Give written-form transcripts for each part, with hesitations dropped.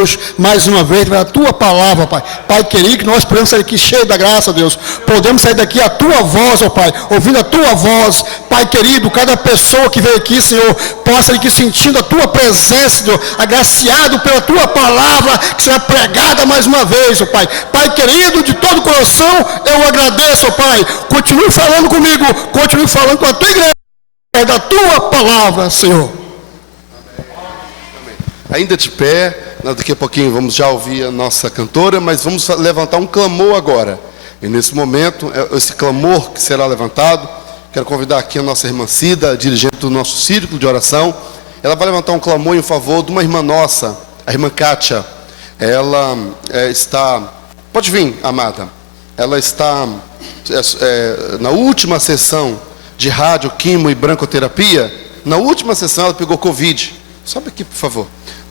Deus, mais uma vez, pela tua palavra, Pai. Pai querido, que nós podemos sair aqui cheio da graça, Deus. Podemos sair daqui a tua voz, ó Pai, ouvindo a tua voz. Pai querido, cada pessoa que veio aqui, Senhor, possa sair aqui sentindo a tua presença, Deus, agraciado pela tua palavra, que será pregada mais uma vez, ó Pai. Pai querido, de todo o coração, eu agradeço, ó Pai. Continue falando comigo, continue falando com a tua igreja, é da tua palavra, Senhor. Ainda de pé, daqui a pouquinho vamos já ouvir a nossa cantora, mas vamos levantar um clamor agora. E nesse momento, esse clamor que será levantado, quero convidar aqui a nossa irmã Cida, dirigente do nosso círculo de oração. Ela vai levantar um clamor em favor de uma irmã nossa, a irmã Kátia. Ela está... Pode vir, amada. Ela está na última sessão de rádio, quimo e brancoterapia. Na última sessão ela pegou Covid. Sobe aqui, por favor.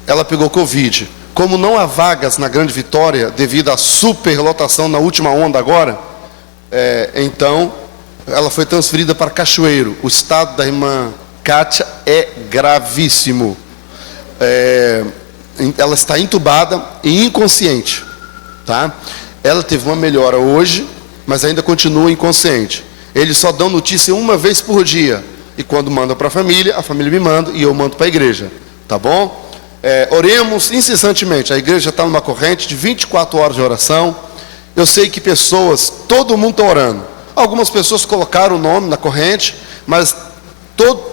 Ela pegou Covid. Como não há vagas na Grande Vitória, devido à superlotação na última onda agora, então ela foi transferida para Cachoeiro. O estado da irmã Kátia é gravíssimo. Ela está entubada e inconsciente, tá? Ela teve uma melhora hoje, mas ainda continua inconsciente. Eles só dão notícia uma vez por dia. E quando manda para a família me manda e eu mando para a igreja. Tá bom? Oremos incessantemente. A igreja está numa corrente de 24 horas de oração. Eu sei que pessoas, todo mundo está orando. Algumas pessoas colocaram o nome na corrente, mas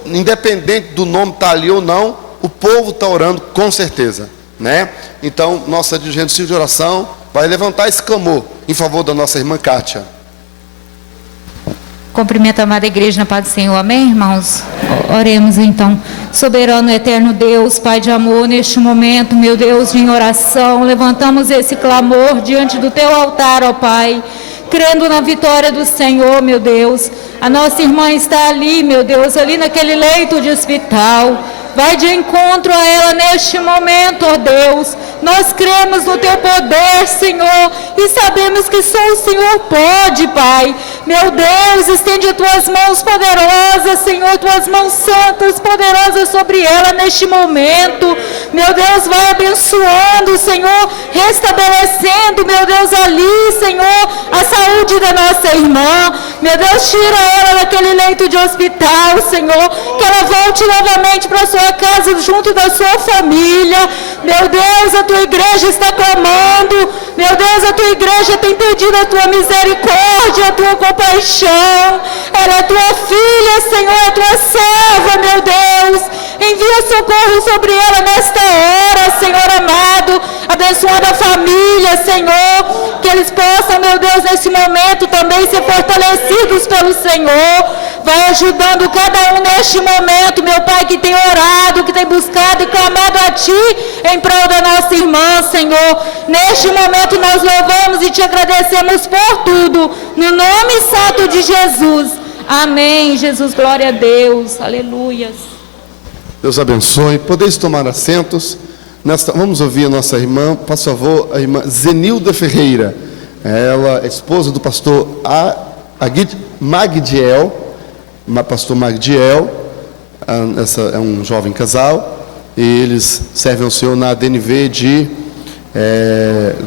independente do nome estar ali ou não, o povo está orando com certeza, né? Então, nossa dirigente do círculo de oração vai levantar esse clamor em favor da nossa irmã Kátia. Cumprimento a amada igreja na paz do Senhor, amém, irmãos? Oremos então. Soberano, eterno Deus, Pai de amor, neste momento, meu Deus, em oração, levantamos esse clamor diante do teu altar, ó Pai, crendo na vitória do Senhor, meu Deus. A nossa irmã está ali, meu Deus, ali naquele leito de hospital. Vai de encontro a ela neste momento, ó Deus. Nós cremos no teu poder, Senhor, e sabemos que só o Senhor pode, Pai. Meu Deus, estende as tuas mãos poderosas, Senhor, tuas mãos santas, poderosas sobre ela neste momento. Meu Deus, vai abençoando, Senhor, restabelecendo, meu Deus, ali, Senhor, a saúde da nossa irmã. Meu Deus, tira ela daquele leito de hospital, Senhor, que ela volte novamente para a sua casa, junto da sua família. Meu Deus, a tua igreja está clamando. Meu Deus, a tua igreja tem pedido a tua misericórdia, a tua compaixão. Ela é tua filha, Senhor, é tua serva, meu Deus. Envia socorro sobre ela nesta hora, Senhor amado, abençoando a família, Senhor, que eles possam, meu Deus, nesse momento também ser fortalecidos pelo Senhor. Vai ajudando cada um neste momento, meu Pai, que tem orado, que tem buscado e clamado a Ti em prol da nossa irmã, Senhor. Neste momento nós louvamos e Te agradecemos por tudo, no nome santo de Jesus. Amém. Jesus, glória a Deus. Aleluia. Deus abençoe. Podeis tomar assentos. Vamos ouvir a nossa irmã, por favor, a irmã Zenilda Ferreira. Ela é esposa do pastor Magdiel. Pastor Magdiel. Essa é um jovem casal. E eles servem ao Senhor na ADNV de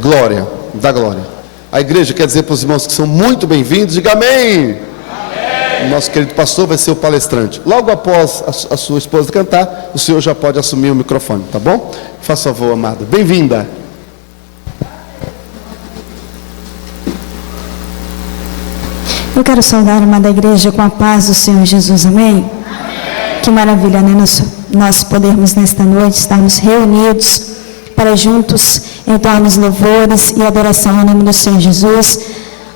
Glória, da Glória. A igreja quer dizer para os irmãos que são muito bem-vindos. Diga amém. O nosso querido pastor vai ser o palestrante. Logo após a sua esposa cantar, o senhor já pode assumir o microfone, tá bom? Faça favor, amada. Bem-vinda. Eu quero saudar a amada igreja com a paz do Senhor Jesus, amém? Que maravilha, né? Nós podermos nesta noite estarmos reunidos para juntos entoarmos louvores e adoração ao nome do Senhor Jesus.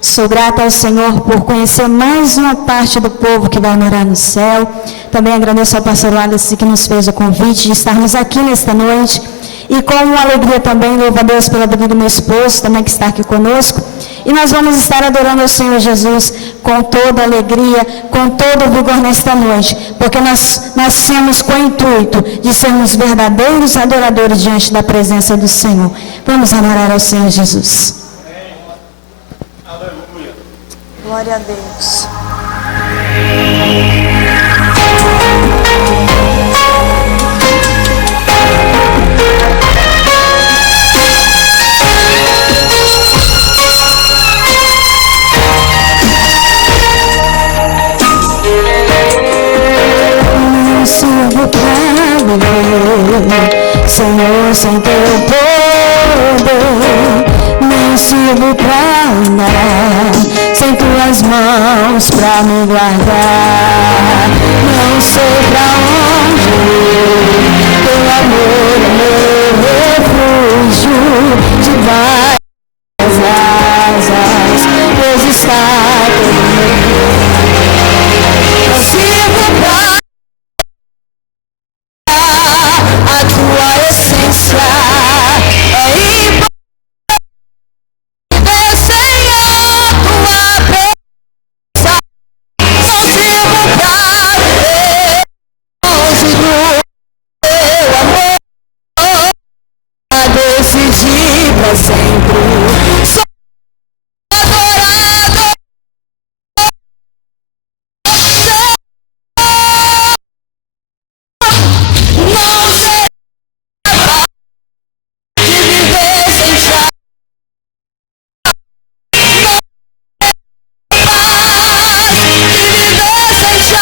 Sou grata ao Senhor por conhecer mais uma parte do povo que vai morar no céu. Também agradeço ao pastor Wallace que nos fez o convite de estarmos aqui nesta noite. E com alegria também, louvo a Deus pela vida do meu esposo, também que está aqui conosco. E nós vamos estar adorando ao Senhor Jesus com toda alegria, com todo o vigor nesta noite. Porque nós nascemos com o intuito de sermos verdadeiros adoradores diante da presença do Senhor. Vamos adorar ao Senhor Jesus. Glória a Deus. Senhor, sem teu poder, nem sirvo pra andar, sem tuas mãos pra me guardar. Não sei pra onde ir, teu amor é meu refúgio, debaixo das asas, Deus está comigo. Não sirvo pra a tua essência, é impossível sem a tua presença. Não sirvo pra ver longe do teu amor, a decidir pra sempre. Sou adorado, não sei de viver sem chá, não paz de viver sem chá,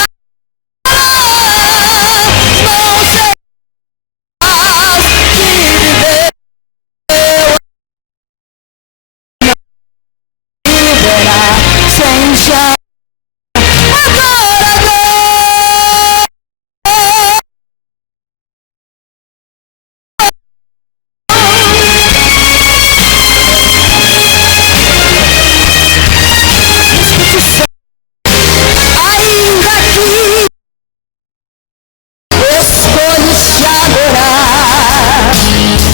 não sei paz de viver liberar sem chá. Ainda que escolhi te adorar,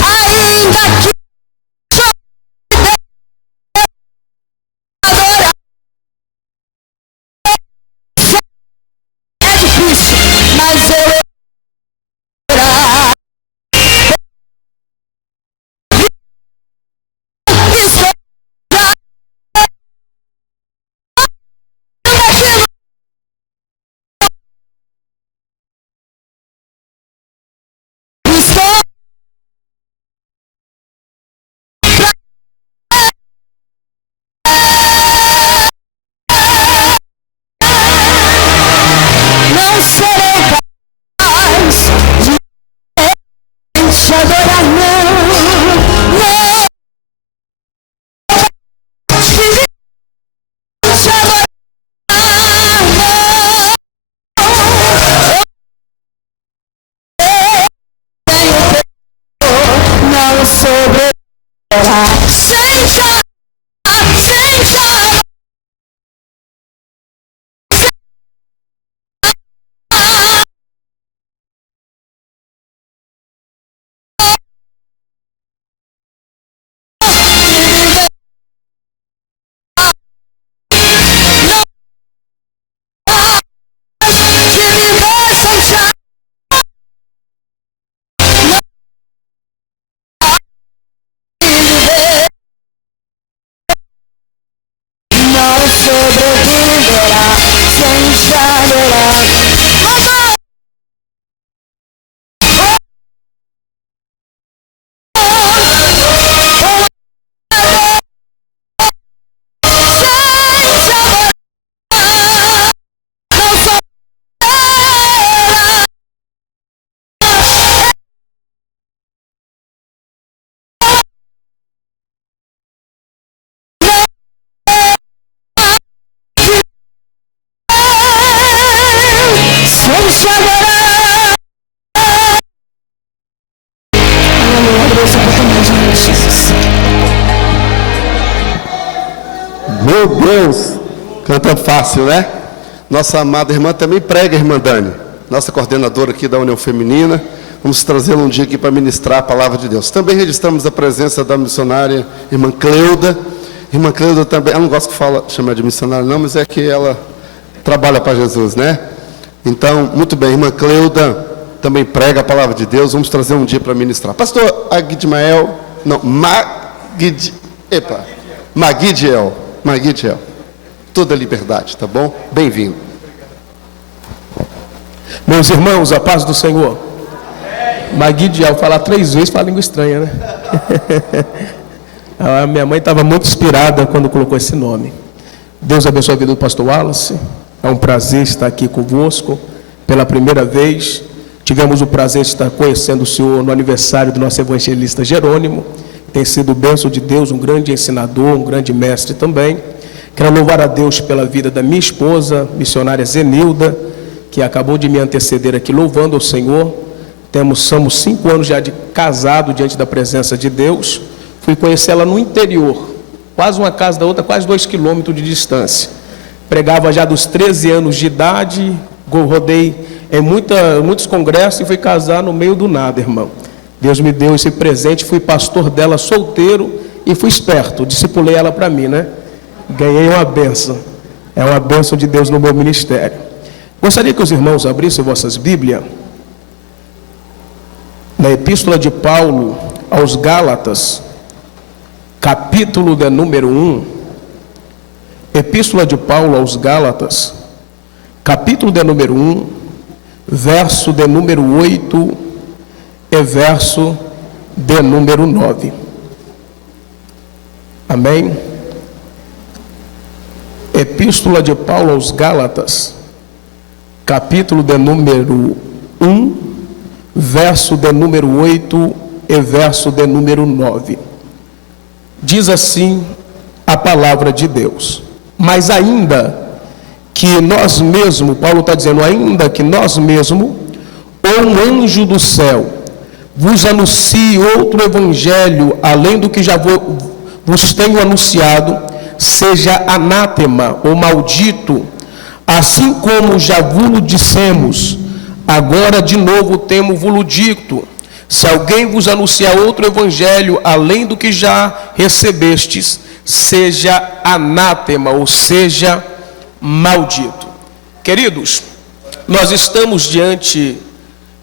ainda que só te adorar, é difícil, mas eu orar. Isso já estou não serei capaz de te adorar, não, não, de te adorar, não sobreviverá sem te sobreviverá sem te adorar. Sem te adorar. Aleluia, Deus, oportunidade de Jesus. Meu Deus, canta fácil, né? Nossa amada irmã também prega, irmã Dani, nossa coordenadora aqui da União Feminina. Vamos trazê-la um dia aqui para ministrar a palavra de Deus. Também registramos a presença da missionária irmã Cleuda. Irmã Cleuda também, ela não gosta que chama de missionária não, mas é que ela trabalha para Jesus, né? Então, muito bem, irmã Cleuda também prega a palavra de Deus. Vamos trazer um dia para ministrar. Pastor Agidmael, não, Magidiel, toda liberdade, tá bom? Bem-vindo. Meus irmãos, a paz do Senhor. Magidiel, falar 3 vezes, fala língua estranha, né? A minha mãe estava muito inspirada quando colocou esse nome. Deus abençoe a vida do pastor Wallace. É um prazer estar aqui convosco pela primeira vez. Tivemos o prazer de estar conhecendo o senhor no aniversário do nosso evangelista Jerônimo. Tem sido bênção de Deus, um grande ensinador, um grande mestre também. Quero louvar a Deus pela vida da minha esposa, missionária Zenilda, que acabou de me anteceder aqui louvando ao Senhor. Somos 5 anos já de casado diante da presença de Deus. Fui conhecê-la no interior, quase uma casa da outra, quase 2 quilômetros de distância. Pregava já dos 13 anos de idade, rodei em muitos congressos e fui casar no meio do nada, irmão. Deus me deu esse presente, fui pastor dela solteiro e fui esperto, discipulei ela para mim, né? Ganhei uma bênção. É uma bênção de Deus no meu ministério. Gostaria que os irmãos abrissem vossas Bíblias na Epístola de Paulo aos Gálatas, capítulo de número 1. Epístola de Paulo aos Gálatas, capítulo de número 1, verso de número 8 e verso de número 9. Amém? Epístola de Paulo aos Gálatas, capítulo de número 1, verso de número 8 e verso de número 9. Diz assim a palavra de Deus: mas ainda que nós mesmos, Paulo está dizendo, ainda que nós mesmos, ou um anjo do céu, vos anuncie outro evangelho, além do que já vos tenho anunciado, seja anátema ou maldito, assim como já vos dissemos, agora de novo temos vos dito, se alguém vos anunciar outro evangelho, além do que já recebestes, seja anátema, ou seja, maldito. Queridos, nós estamos diante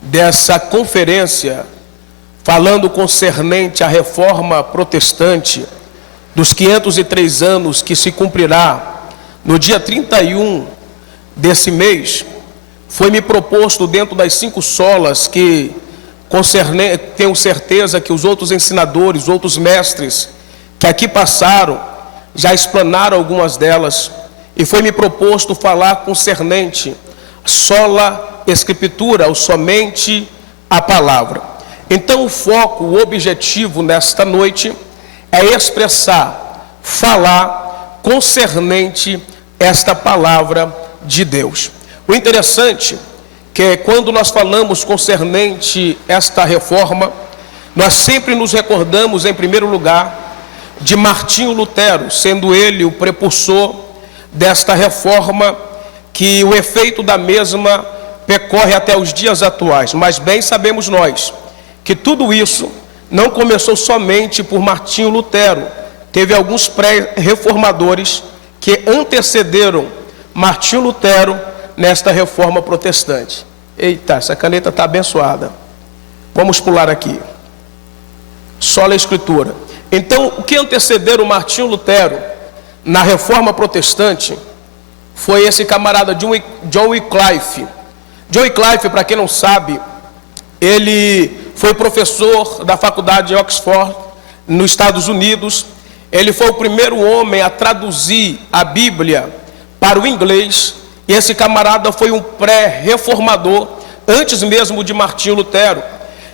dessa conferência falando concernente à reforma protestante dos 503 anos que se cumprirá no dia 31 desse mês. Foi-me proposto dentro das 5 solas que tenho certeza que os outros ensinadores, outros mestres que aqui passaram, já explanaram algumas delas, e foi-me proposto falar concernente sola escritura, ou somente a palavra. Então o foco, o objetivo nesta noite é expressar, falar concernente esta palavra de Deus. O interessante que quando nós falamos concernente esta reforma, nós sempre nos recordamos, em primeiro lugar, de Martinho Lutero, sendo ele o precursor desta reforma, que o efeito da mesma percorre até os dias atuais. Mas bem sabemos nós que tudo isso não começou somente por Martinho Lutero. Teve alguns pré-reformadores que antecederam Martinho Lutero nesta reforma protestante. Eita, essa caneta está abençoada. Vamos pular aqui. Sola Escritura. Então, o que antecederam Martinho Lutero na reforma protestante foi esse camarada John Wycliffe. John Wycliffe, para quem não sabe, ele foi professor da faculdade de Oxford, nos Estados Unidos. Ele foi o primeiro homem a traduzir a Bíblia para o inglês. E esse camarada foi um pré-reformador, antes mesmo de Martinho Lutero.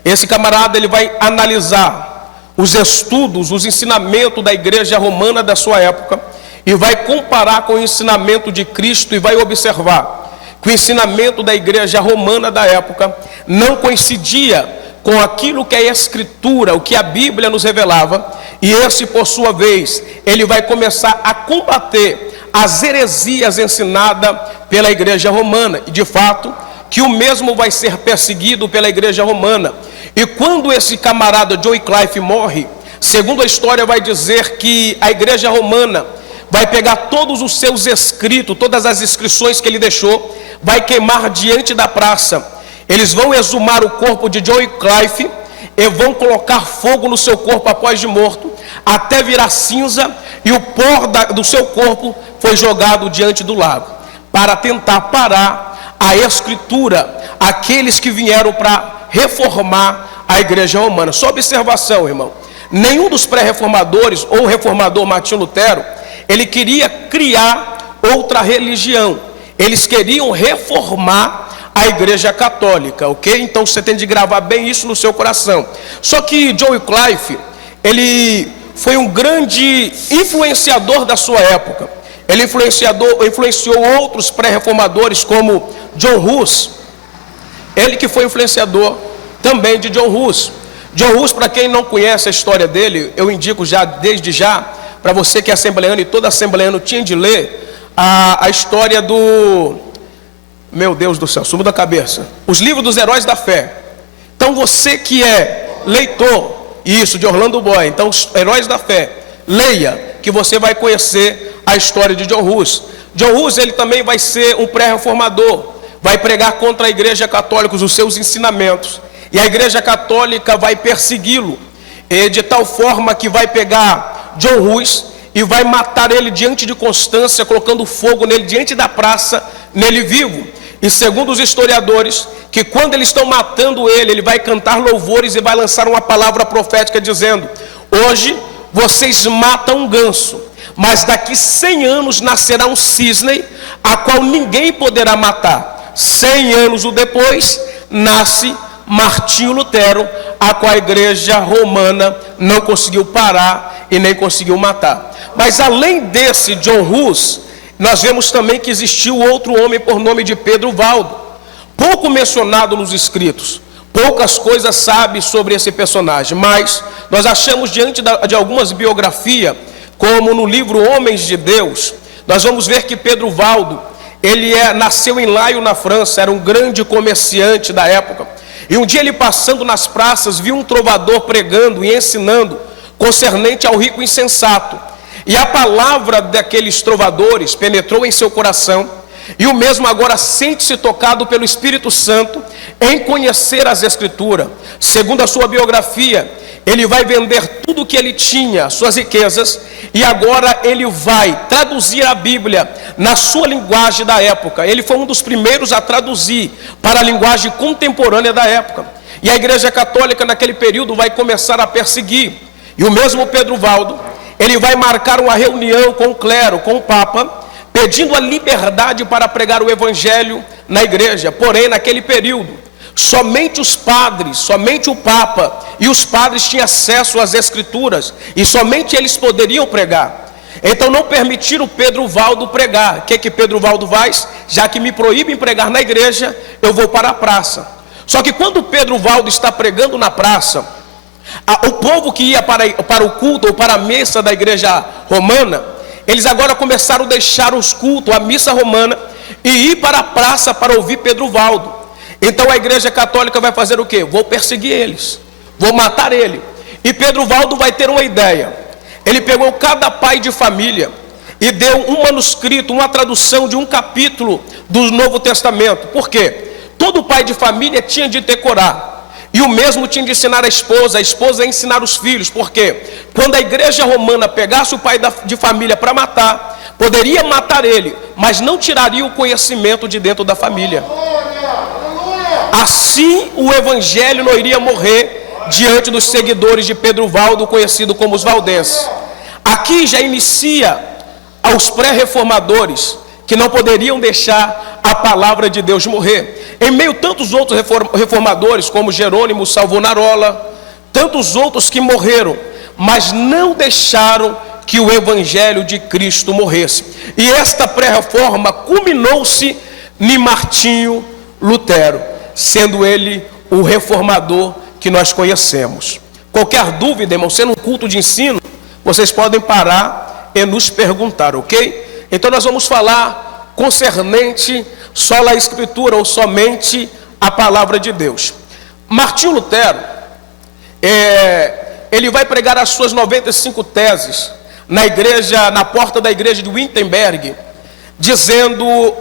Esse camarada ele vai analisar os estudos, os ensinamentos da igreja romana da sua época, e vai comparar com o ensinamento de Cristo, e vai observar que o ensinamento da igreja romana da época não coincidia com aquilo que a Escritura, o que a Bíblia nos revelava, e esse, por sua vez, ele vai começar a combater as heresias ensinadas pela igreja romana, e de fato, que o mesmo vai ser perseguido pela igreja romana. E quando esse camarada John Wycliffe morre, segundo a história vai dizer que a igreja romana vai pegar todos os seus escritos, todas as inscrições que ele deixou, vai queimar diante da praça. Eles vão exumar o corpo de John Wycliffe e vão colocar fogo no seu corpo após de morto, até virar cinza, e o pó do seu corpo foi jogado diante do lago, para tentar parar a Escritura, aqueles que vieram para reformar a igreja romana. Só observação, irmão, nenhum dos pré-reformadores ou reformador Martinho Lutero, ele queria criar outra religião. Eles queriam reformar a Igreja Católica, ok? Então você tem de gravar bem isso no seu coração. Só que John Wycliffe, ele foi um grande influenciador da sua época. Ele influenciou outros pré-reformadores como John Hus. Ele que foi influenciador também de John Hus. John Hus, para quem não conhece a história dele, eu indico já, desde já, para você que é assembleano, e todo assembleano tinha de ler a história do... Meu Deus do céu, sumo da cabeça. Os livros dos heróis da fé. Então você que é leitor, isso, de Orlando Boy, então os heróis da fé, leia, que você vai conhecer a história de John Hus. John Hus, ele também vai ser um pré-reformador, vai pregar contra a Igreja Católica os seus ensinamentos, e a Igreja Católica vai persegui-lo, de tal forma que vai pegar John Hus e vai matar ele diante de Constância, colocando fogo nele diante da praça, nele vivo. E segundo os historiadores, que quando eles estão matando ele, ele vai cantar louvores e vai lançar uma palavra profética dizendo: hoje vocês matam um ganso, mas daqui 100 anos nascerá um cisne, a qual ninguém poderá matar. 100 anos depois, nasce Martinho Lutero, a qual a Igreja Romana não conseguiu parar e nem conseguiu matar. Mas além desse John Hus, nós vemos também que existiu outro homem por nome de Pedro Valdo, pouco mencionado nos escritos, poucas coisas sabe sobre esse personagem, mas nós achamos diante de algumas biografias, como no livro Homens de Deus, nós vamos ver que Pedro Valdo, ele nasceu em Laio, na França, era um grande comerciante da época, e um dia ele passando nas praças, viu um trovador pregando e ensinando concernente ao rico insensato, e a palavra daqueles trovadores penetrou em seu coração, e o mesmo agora sente-se tocado pelo Espírito Santo em conhecer as Escrituras. Segundo a sua biografia, ele vai vender tudo o que ele tinha, suas riquezas, e agora ele vai traduzir a Bíblia na sua linguagem da época. Ele foi um dos primeiros a traduzir para a linguagem contemporânea da época. E a Igreja Católica naquele período vai começar a perseguir. E o mesmo Pedro Valdo, ele vai marcar uma reunião com o clero, com o Papa, pedindo a liberdade para pregar o Evangelho na igreja. Porém, naquele período, somente os padres, somente o Papa e os padres tinham acesso às Escrituras, e somente eles poderiam pregar. Então não permitiram Pedro Valdo pregar. O que Pedro Valdo faz? Já que me proíbem pregar na igreja, eu vou para a praça. Só que quando Pedro Valdo está pregando na praça, o povo que ia para o culto ou para a missa da igreja romana, eles agora começaram a deixar os cultos, a missa romana, e ir para a praça para ouvir Pedro Valdo. Então a Igreja Católica vai fazer o quê? Vou perseguir eles, vou matar ele. E Pedro Valdo vai ter uma ideia. Ele pegou cada pai de família e deu um manuscrito, uma tradução de um capítulo do Novo Testamento. Por quê? Todo pai de família tinha de decorar. E o mesmo tinha de ensinar a esposa a ensinar os filhos, porque quando a igreja romana pegasse o pai de família para matar, poderia matar ele, mas não tiraria o conhecimento de dentro da família. Assim o evangelho não iria morrer diante dos seguidores de Pedro Valdo, conhecido como os valdenses. Aqui já inicia aos pré-reformadores, que não poderiam deixar a palavra de Deus morrer. Em meio a tantos outros reformadores, como Jerônimo Savonarola, tantos outros que morreram, mas não deixaram que o Evangelho de Cristo morresse. E esta pré-reforma culminou-se em Martinho Lutero, sendo ele o reformador que nós conhecemos. Qualquer dúvida, irmão, sendo um culto de ensino, vocês podem parar e nos perguntar, ok? Então nós vamos falar concernente só a Escritura, ou somente a palavra de Deus. Martinho Lutero, ele vai pregar as suas 95 teses na igreja, na porta da igreja de Wittenberg,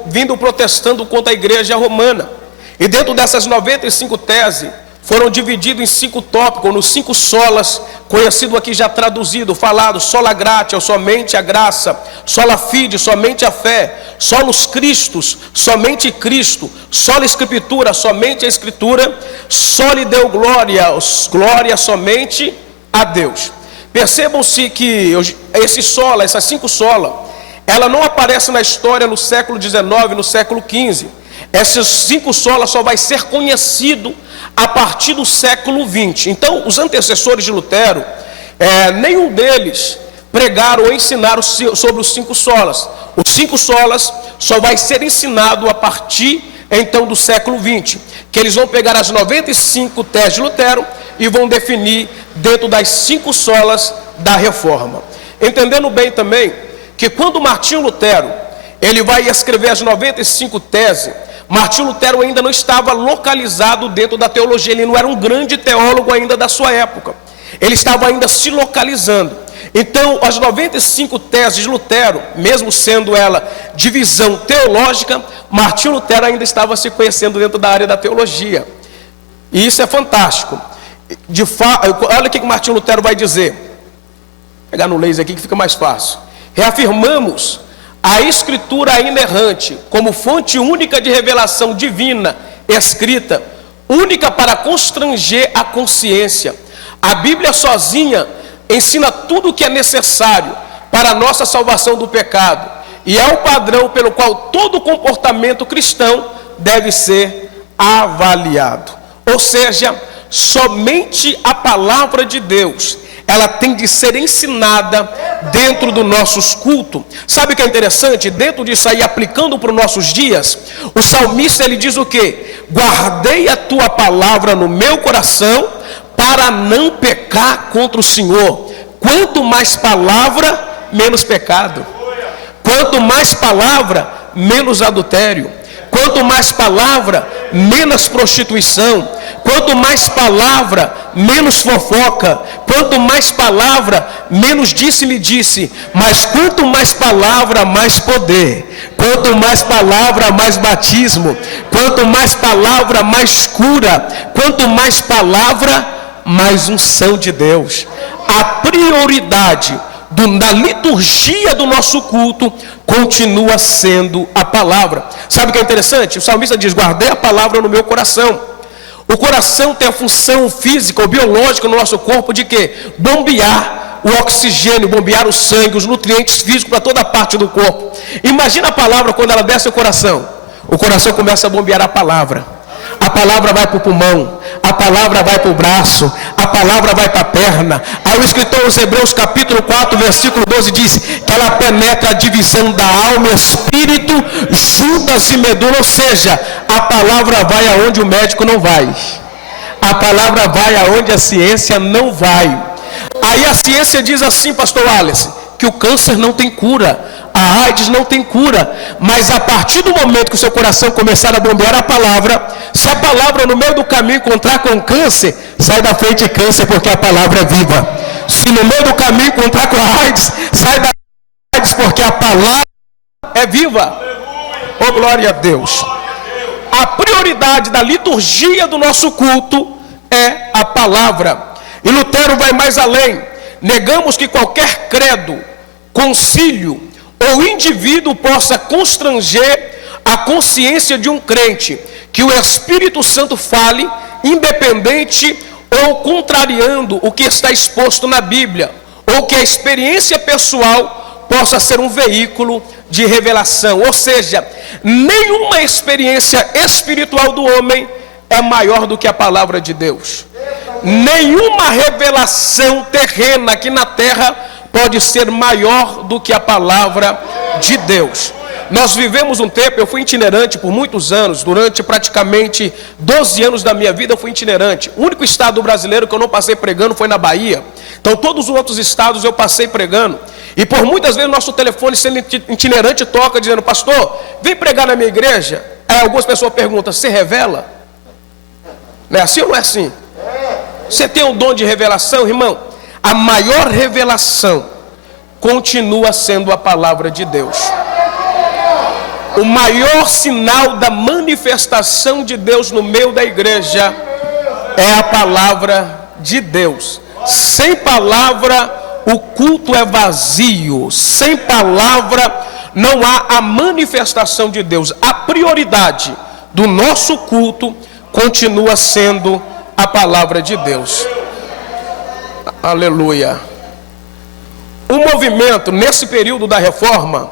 vindo protestando contra a igreja romana. E dentro dessas 95 teses, foram divididos em 5 tópicos, nos 5 solas, conhecido aqui já traduzido, falado: sola gratia, somente a graça; sola fide, somente a fé; solus Christus, somente Cristo; sola Escritura, somente a Escritura; soli Deo glória, glória somente a Deus. Percebam-se que essas 5 solas, ela não aparece na história no século XIX, no século XV. Esses 5 solas só vai ser conhecido a partir do século XX. Então, os antecessores de Lutero, nenhum deles pregaram ou ensinaram sobre os 5 solas. Os 5 solas só vai ser ensinado a partir, então, do século XX, que eles vão pegar as 95 teses de Lutero e vão definir dentro das 5 solas da Reforma. Entendendo bem também que quando Martinho Lutero ele vai escrever as 95 teses, Martinho Lutero ainda não estava localizado dentro da teologia, ele não era um grande teólogo ainda da sua época, ele estava ainda se localizando. Então, as 95 teses de Lutero, mesmo sendo ela divisão teológica, Martinho Lutero ainda estava se conhecendo dentro da área da teologia. E isso é fantástico. Olha o que Martinho Lutero vai dizer. Vou pegar no laser aqui que fica mais fácil. Reafirmamos a Escritura inerrante como fonte única de revelação divina, escrita, única para constranger a consciência. A Bíblia sozinha ensina tudo o que é necessário para a nossa salvação do pecado, e é o padrão pelo qual todo comportamento cristão deve ser avaliado. Ou seja, somente a palavra de Deus, ela tem de ser ensinada dentro dos nossos cultos. Sabe o que é interessante? Dentro disso aí, aplicando para os nossos dias, o salmista ele diz o quê? Guardei a tua palavra no meu coração para não pecar contra o Senhor. Quanto mais palavra, menos pecado. Quanto mais palavra, menos adultério. Quanto mais palavra, menos prostituição. Quanto mais palavra, menos fofoca. Quanto mais palavra, menos disse-me disse. Mas quanto mais palavra, mais poder. Quanto mais palavra, mais batismo. Quanto mais palavra, mais cura. Quanto mais palavra, mais unção de Deus. A prioridade da liturgia do nosso culto continua sendo a palavra. Sabe o que é interessante? O salmista diz: guardei a palavra no meu coração. O coração tem a função física ou biológica no nosso corpo de quê? Bombear o oxigênio, bombear o sangue, os nutrientes físicos para toda parte do corpo. Imagina a palavra quando ela desce o coração começa a bombear a palavra vai para o pulmão, a palavra vai para o braço, a palavra vai para a perna. Aí o escritor aos Hebreus capítulo 4 versículo 12 diz que ela penetra a divisão da alma e espírito, juntas e medula. Ou seja, a palavra vai aonde o médico não vai, a palavra vai aonde a ciência não vai. Aí a ciência diz assim, pastor Wallace, que o câncer não tem cura, a AIDS não tem cura, mas a partir do momento que o seu coração começar a bombear a palavra, se a palavra no meio do caminho encontrar com câncer, sai da frente câncer, porque a palavra é viva. Se no meio do caminho encontrar com a AIDS, sai da AIDS, porque a palavra é viva. Oh, glória a Deus. A prioridade da liturgia do nosso culto é a palavra. E Lutero vai mais além. Negamos que qualquer credo, concílio ou indivíduo possa constranger a consciência de um crente, que o Espírito Santo fale, independente ou contrariando o que está exposto na Bíblia, ou que a experiência pessoal possa ser um veículo de revelação. Ou seja, nenhuma experiência espiritual do homem é maior do que a palavra de Deus. Nenhuma revelação terrena aqui na terra pode ser maior do que a palavra de Deus. Nós vivemos um tempo, eu fui itinerante por muitos anos, durante praticamente 12 anos da minha vida eu fui itinerante. O único estado brasileiro que eu não passei pregando foi na Bahia. Então todos os outros estados eu passei pregando. E por muitas vezes nosso telefone sendo itinerante toca dizendo: pastor, vem pregar na minha igreja. Aí algumas pessoas perguntam: você revela? Não é assim ou não é assim? Você tem um dom de revelação, irmão? A maior revelação continua sendo a palavra de Deus. O maior sinal da manifestação de Deus no meio da igreja é a palavra de Deus. Sem palavra, o culto é vazio. Sem palavra, não há a manifestação de Deus. A prioridade do nosso culto continua sendo a palavra de Deus. Aleluia. O movimento, nesse período da reforma,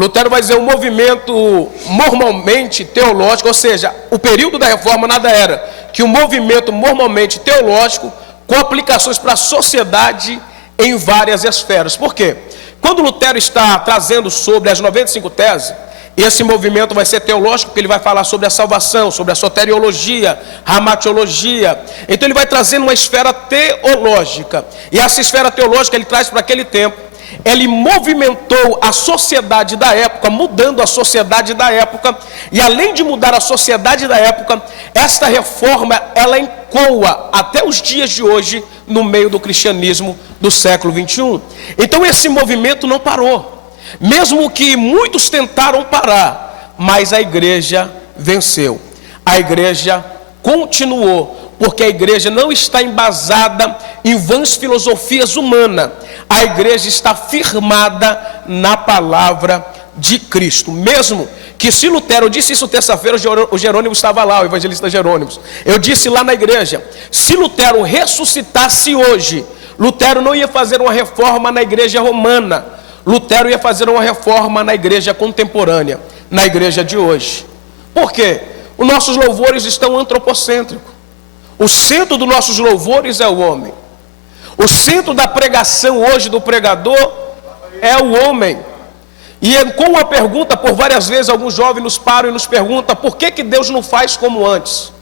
Lutero vai dizer um movimento mormalmente teológico, ou seja, o período da reforma nada era que um movimento mormalmente teológico com aplicações para a sociedade em várias esferas. Por quê? Quando Lutero está trazendo sobre as 95 teses, esse movimento vai ser teológico, porque ele vai falar sobre a salvação, sobre a soteriologia, ramatiologia. Então ele vai trazendo uma esfera teológica. E essa esfera teológica ele traz para aquele tempo. Ele movimentou a sociedade da época, mudando a sociedade da época. E além de mudar a sociedade da época, esta reforma, ela ecoa até os dias de hoje no meio do cristianismo do século 21. Então esse movimento não parou. Mesmo que muitos tentaram parar, mas a igreja venceu. A igreja continuou, porque a igreja não está embasada em vãs filosofias humanas. A igreja está firmada na palavra de Cristo. Mesmo que se Lutero, eu disse isso terça-feira, o Jerônimo estava lá, o evangelista Jerônimo. Eu disse lá na igreja, se Lutero ressuscitasse hoje, Lutero não ia fazer uma reforma na igreja romana. Lutero ia fazer uma reforma na igreja contemporânea, na igreja de hoje. Por quê? Os nossos louvores estão antropocêntricos. O centro dos nossos louvores é o homem. O centro da pregação hoje do pregador é o homem. E com a pergunta, por várias vezes, alguns jovens nos param e nos perguntam por que Deus não faz como antes?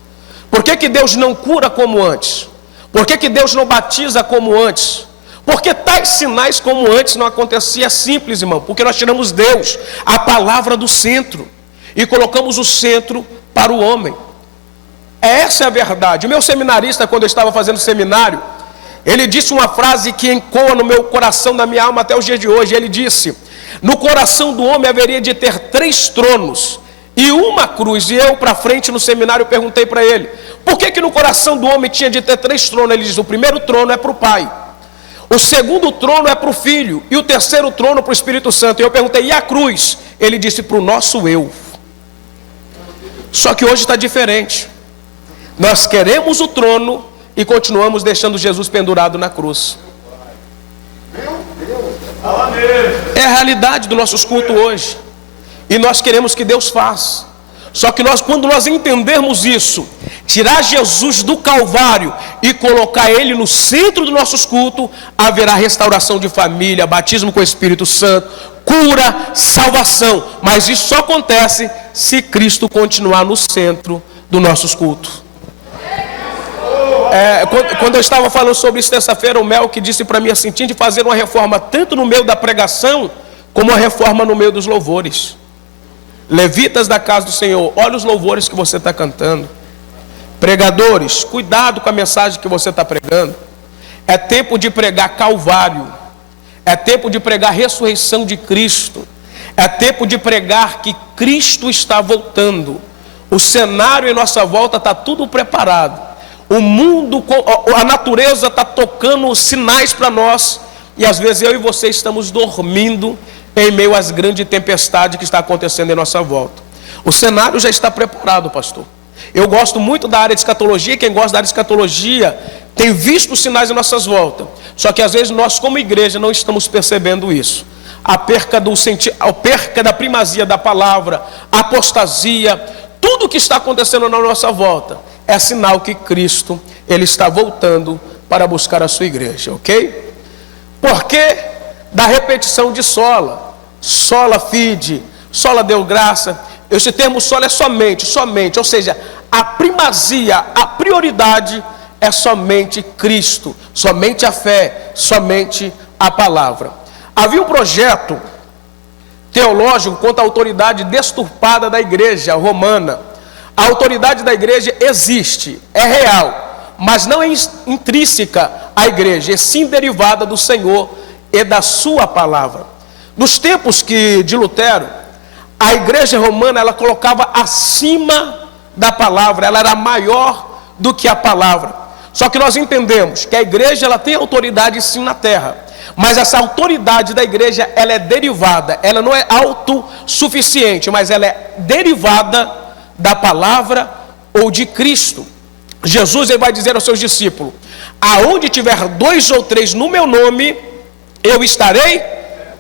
Por que Deus não cura como antes? Por que Deus não batiza como antes? Porque tais sinais como antes não acontecia. É simples, irmão, porque nós tiramos Deus, a palavra do centro, e colocamos o centro para o homem. Essa é a verdade. O meu seminarista, quando eu estava fazendo seminário, ele disse uma frase que ecoa no meu coração, na minha alma até os dias de hoje. Ele disse, no coração do homem haveria de ter 3 tronos e uma cruz. E eu, para frente no seminário, perguntei para ele, por que no coração do homem tinha de ter 3 tronos? Ele disse, o primeiro trono é para o pai. O segundo trono é para o Filho, e o terceiro trono para o Espírito Santo. E eu perguntei, e a cruz? Ele disse, para o nosso eu. Só que hoje está diferente. Nós queremos o trono e continuamos deixando Jesus pendurado na cruz. É a realidade dos nossos cultos hoje. E nós queremos que Deus faça. Só que quando nós entendermos isso, tirar Jesus do Calvário e colocar Ele no centro dos nossos cultos, haverá restauração de família, batismo com o Espírito Santo, cura, salvação. Mas isso só acontece se Cristo continuar no centro dos nossos cultos. Quando eu estava falando sobre isso terça-feira, o Mel que disse para mim assim, tinha de fazer uma reforma tanto no meio da pregação, como uma reforma no meio dos louvores. Levitas da casa do Senhor, olha os louvores que você está cantando. Pregadores, cuidado com a mensagem que você está pregando. É tempo de pregar Calvário. É tempo de pregar a ressurreição de Cristo. É tempo de pregar que Cristo está voltando. O cenário em nossa volta está tudo preparado. O mundo, a natureza está tocando sinais para nós. E às vezes eu e você estamos dormindo em meio às grandes tempestades que está acontecendo em nossa volta. O cenário já está preparado, pastor. Eu gosto muito da área de escatologia. Quem gosta da área de escatologia tem visto os sinais em nossas voltas. Só que às vezes nós como igreja não estamos percebendo isso. A perca da primazia da palavra, a apostasia, tudo que está acontecendo na nossa volta é sinal que Cristo, Ele está voltando para buscar a sua igreja, ok? Por que da repetição de sola? Sola fide, sola deu graça. Esse termo sola é somente, ou seja, a primazia, a prioridade é somente Cristo, somente a fé, somente a palavra. Havia um projeto teológico contra a autoridade desturpada da igreja romana. A autoridade da igreja existe, é real, mas não é intrínseca à igreja, é sim derivada do Senhor e da sua palavra. Nos tempos de Lutero, a igreja romana ela colocava acima da palavra, ela era maior do que a palavra. Só que nós entendemos que a igreja ela tem autoridade sim na terra, mas essa autoridade da igreja ela é derivada, ela não é autossuficiente, mas ela é derivada da palavra ou de Cristo. Jesus ele vai dizer aos seus discípulos, aonde tiver 2 ou 3 no meu nome, eu estarei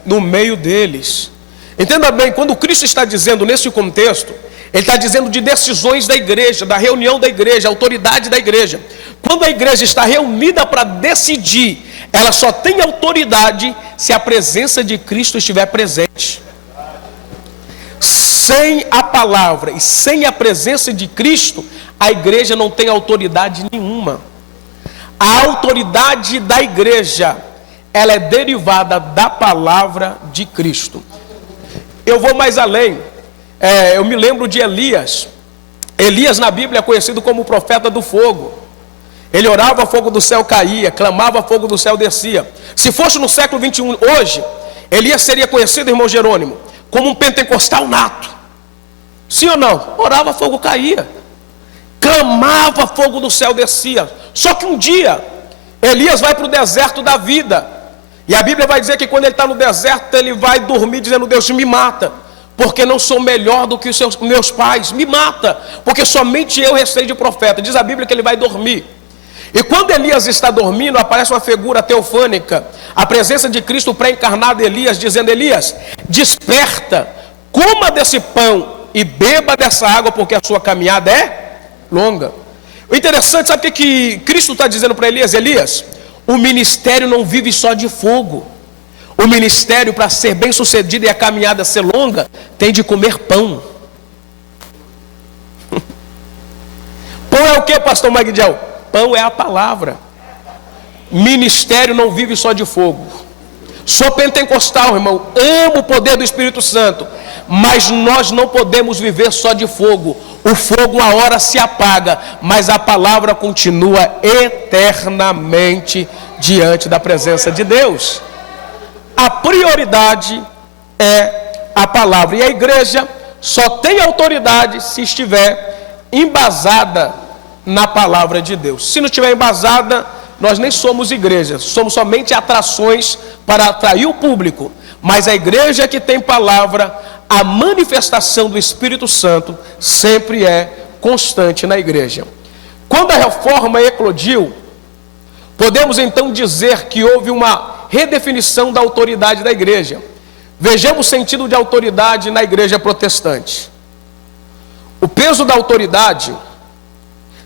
no meio deles. Entenda bem, quando Cristo está dizendo nesse contexto, Ele está dizendo de decisões da igreja, da reunião da igreja, autoridade da igreja. Quando a igreja está reunida para decidir, ela só tem autoridade se a presença de Cristo estiver presente. Sem a palavra e sem a presença de Cristo, a igreja não tem autoridade nenhuma. A autoridade da igreja, ela é derivada da palavra de Cristo. Eu vou mais além. Eu me lembro de Elias. Elias na Bíblia é conhecido como o profeta do fogo. Ele orava, fogo do céu caía, clamava, fogo do céu descia. Se fosse no século 21 hoje, Elias seria conhecido, irmão Jerônimo, como um pentecostal nato. Sim ou não? Orava, fogo caía, clamava, fogo do céu descia. Só que um dia Elias vai para o deserto da vida, e a Bíblia vai dizer que quando ele está no deserto, ele vai dormir dizendo: Deus, me mata, porque não sou melhor do que os meus pais. Me mata, porque somente eu restei de profeta. Diz a Bíblia que ele vai dormir. E quando Elias está dormindo, aparece uma figura teofânica, a presença de Cristo pré-encarnado Elias, dizendo: Elias, desperta, coma desse pão e beba dessa água, porque a sua caminhada é longa. O interessante, sabe o que Cristo está dizendo para Elias? Elias, o ministério não vive só de fogo. O ministério, para ser bem sucedido e a caminhada ser longa, tem de comer pão. Pão é o que, pastor Magdiel? Pão é a palavra. Ministério não vive só de fogo. Sou pentecostal, irmão, amo o poder do Espírito Santo, mas nós não podemos viver só de fogo. O fogo uma hora se apaga, mas a palavra continua eternamente diante da presença de Deus. A prioridade é a palavra, e a igreja só tem autoridade se estiver embasada na palavra de Deus. Se não estiver embasada, nós nem somos igreja, somos somente atrações para atrair o público. Mas a igreja que tem palavra, a manifestação do Espírito Santo sempre é constante na igreja. Quando a reforma eclodiu, podemos então dizer que houve uma redefinição da autoridade da igreja. Vejamos o sentido de autoridade na igreja protestante. O peso da autoridade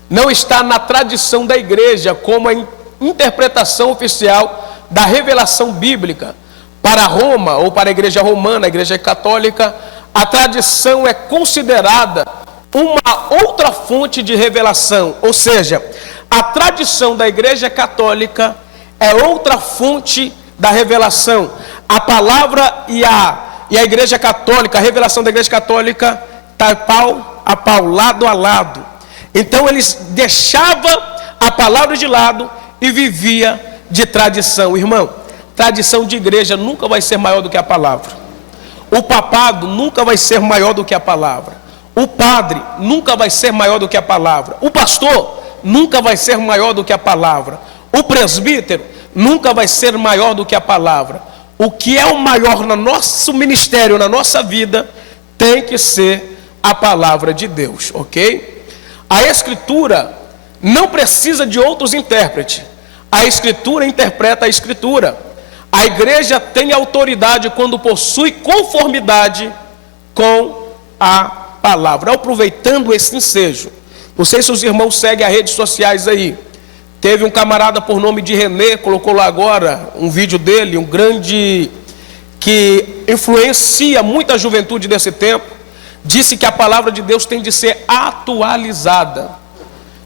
não está na tradição da igreja como a interpretação oficial da revelação bíblica. Para Roma, ou para a igreja romana, a igreja católica, a tradição é considerada uma outra fonte de revelação. Ou seja, a tradição da igreja católica é outra fonte da revelação. A palavra e a igreja católica, a revelação da igreja católica está pau a pau, lado a lado. Então eles deixavam a palavra de lado e vivia de tradição. Irmão, tradição de igreja nunca vai ser maior do que a palavra. O papado nunca vai ser maior do que a palavra. O padre nunca vai ser maior do que a palavra. O pastor nunca vai ser maior do que a palavra. O presbítero nunca vai ser maior do que a palavra. O que é o maior no nosso ministério, na nossa vida, tem que ser a palavra de Deus, ok? A Escritura não precisa de outros intérpretes. A Escritura interpreta a Escritura. A igreja tem autoridade quando possui conformidade com a palavra. Aproveitando esse ensejo, não sei se os irmãos seguem as redes sociais aí. Teve um camarada por nome de René, colocou lá agora um vídeo dele, um grande, que influencia muita juventude desse tempo. Disse que a palavra de Deus tem de ser atualizada,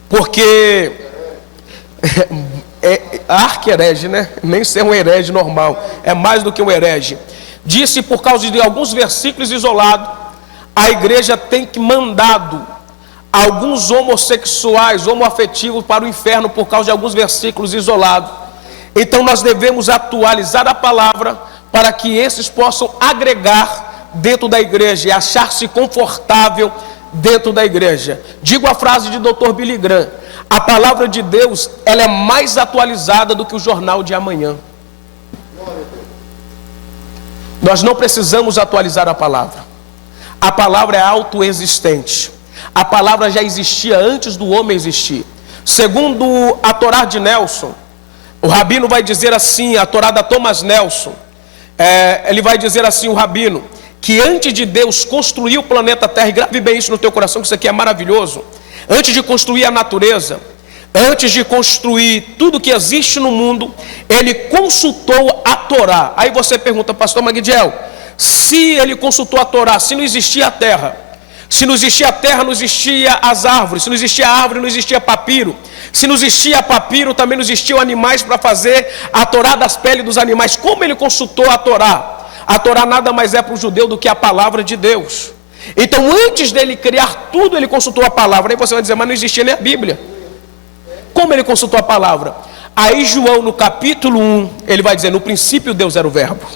porque arque-herege, né? Nem ser um herege normal, é mais do que um herege. Disse por causa de alguns versículos isolados, a igreja tem que mandado alguns homossexuais, homoafetivos para o inferno por causa de alguns versículos isolados. Então nós devemos atualizar a palavra para que esses possam agregar dentro da igreja e achar-se confortável dentro da igreja. Digo a frase de Dr. Billy Graham: a palavra de Deus, ela é mais atualizada do que o jornal de amanhã. Nós não precisamos atualizar a palavra. A palavra é autoexistente. A palavra já existia antes do homem existir. Segundo a Torá de Nelson, o rabino vai dizer assim, a Torá da Thomas Nelson, ele vai dizer assim, o rabino, que antes de Deus construir o planeta Terra, e grave bem isso no teu coração, que isso aqui é maravilhoso, antes de construir a natureza, antes de construir tudo que existe no mundo, ele consultou a Torá. Aí você pergunta, pastor Magdiel, se ele consultou a Torá, se não existia a terra, se não existia a terra, não existia as árvores, se não existia árvore, não existia papiro, se não existia papiro, também não existiam animais para fazer a Torá das peles dos animais. Como ele consultou a Torá? A Torá nada mais é para o judeu do que a palavra de Deus. Então, antes dele criar tudo, ele consultou a palavra. Aí você vai dizer, mas não existia nem a Bíblia. Como ele consultou a palavra? Aí João, no capítulo 1, ele vai dizer, no princípio Deus era o verbo.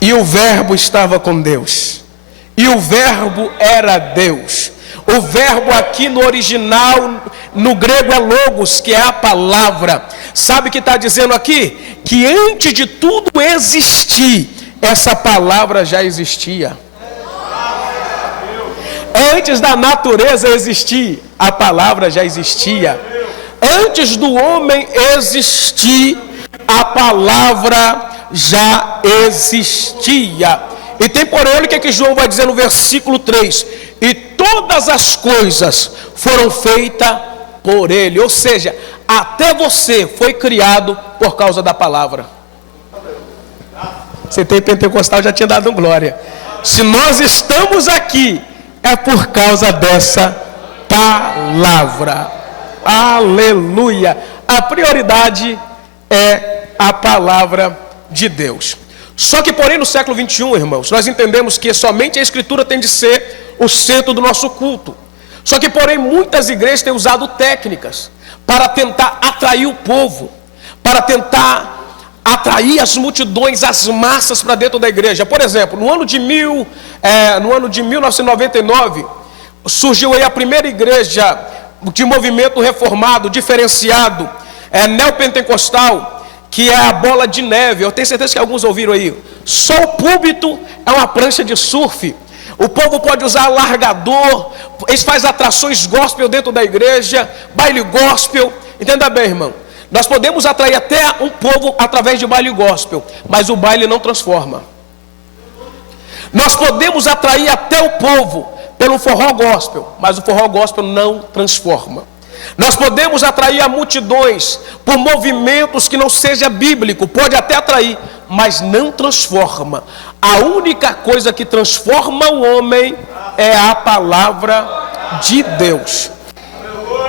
E o verbo estava com Deus. E o verbo era Deus. O verbo aqui no original, no grego é logos, que é a palavra. Sabe o que está dizendo aqui? Que antes de tudo existir, essa palavra já existia. Antes da natureza existir, a palavra já existia. Antes do homem existir, a palavra já existia. E tem por ele o que João vai dizer no versículo 3: e todas as coisas foram feitas por ele. Ou seja, até você foi criado por causa da palavra. Você tem pentecostal, já tinha dado glória. Se nós estamos aqui, é por causa dessa palavra. Aleluia. A prioridade é a palavra de Deus. Só que, porém, no século 21, irmãos, nós entendemos que somente a Escritura tem de ser o centro do nosso culto. Só que, porém, muitas igrejas têm usado técnicas para tentar atrair o povo, para tentar atrair as multidões, as massas para dentro da igreja. Por exemplo, no ano de 1999, surgiu aí a primeira igreja de movimento reformado, diferenciado, neopentecostal, que é a Bola de Neve. Eu tenho certeza que alguns ouviram aí. Só o púlpito é uma prancha de surf. O povo pode usar alargador, eles fazem atrações gospel dentro da igreja, baile gospel. Entenda bem, irmão, nós podemos atrair até um povo através de baile gospel, mas o baile não transforma. Nós podemos atrair até o povo pelo forró gospel, mas o forró gospel não transforma. Nós podemos atrair a multidões por movimentos que não seja bíblico, pode até atrair, mas não transforma. A única coisa que transforma o homem é a palavra de Deus.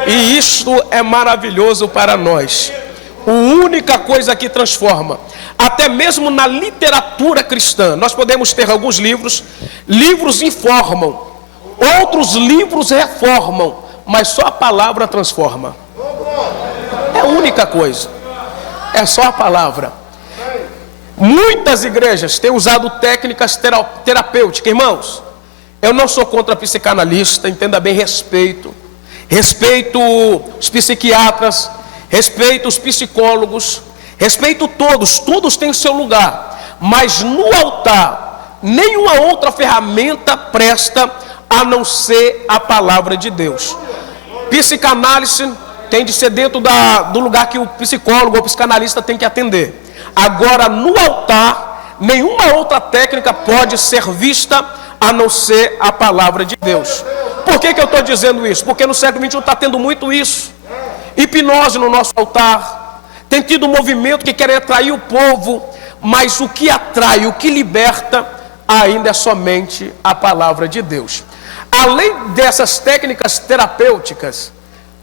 E isto é maravilhoso para nós. A única coisa que transforma. Até mesmo na literatura cristã, nós podemos ter alguns livros informam, outros livros reformam, mas só a palavra transforma. É a única coisa. É só a palavra. Muitas igrejas têm usado técnicas terapêuticas. Irmãos, eu não sou contra psicanalista, entenda bem, respeito os psiquiatras, respeito os psicólogos, respeito todos têm o seu lugar. Mas no altar, nenhuma outra ferramenta presta a não ser a palavra de Deus. Psicanálise tem de ser dentro do lugar que o psicólogo ou psicanalista tem que atender. Agora, no altar, nenhuma outra técnica pode ser vista a não ser a palavra de Deus. Por que eu estou dizendo isso? Porque no século XXI está tendo muito isso. Hipnose no nosso altar. Tem tido um movimento que quer atrair o povo, mas o que atrai, o que liberta, ainda é somente a palavra de Deus. Além dessas técnicas terapêuticas,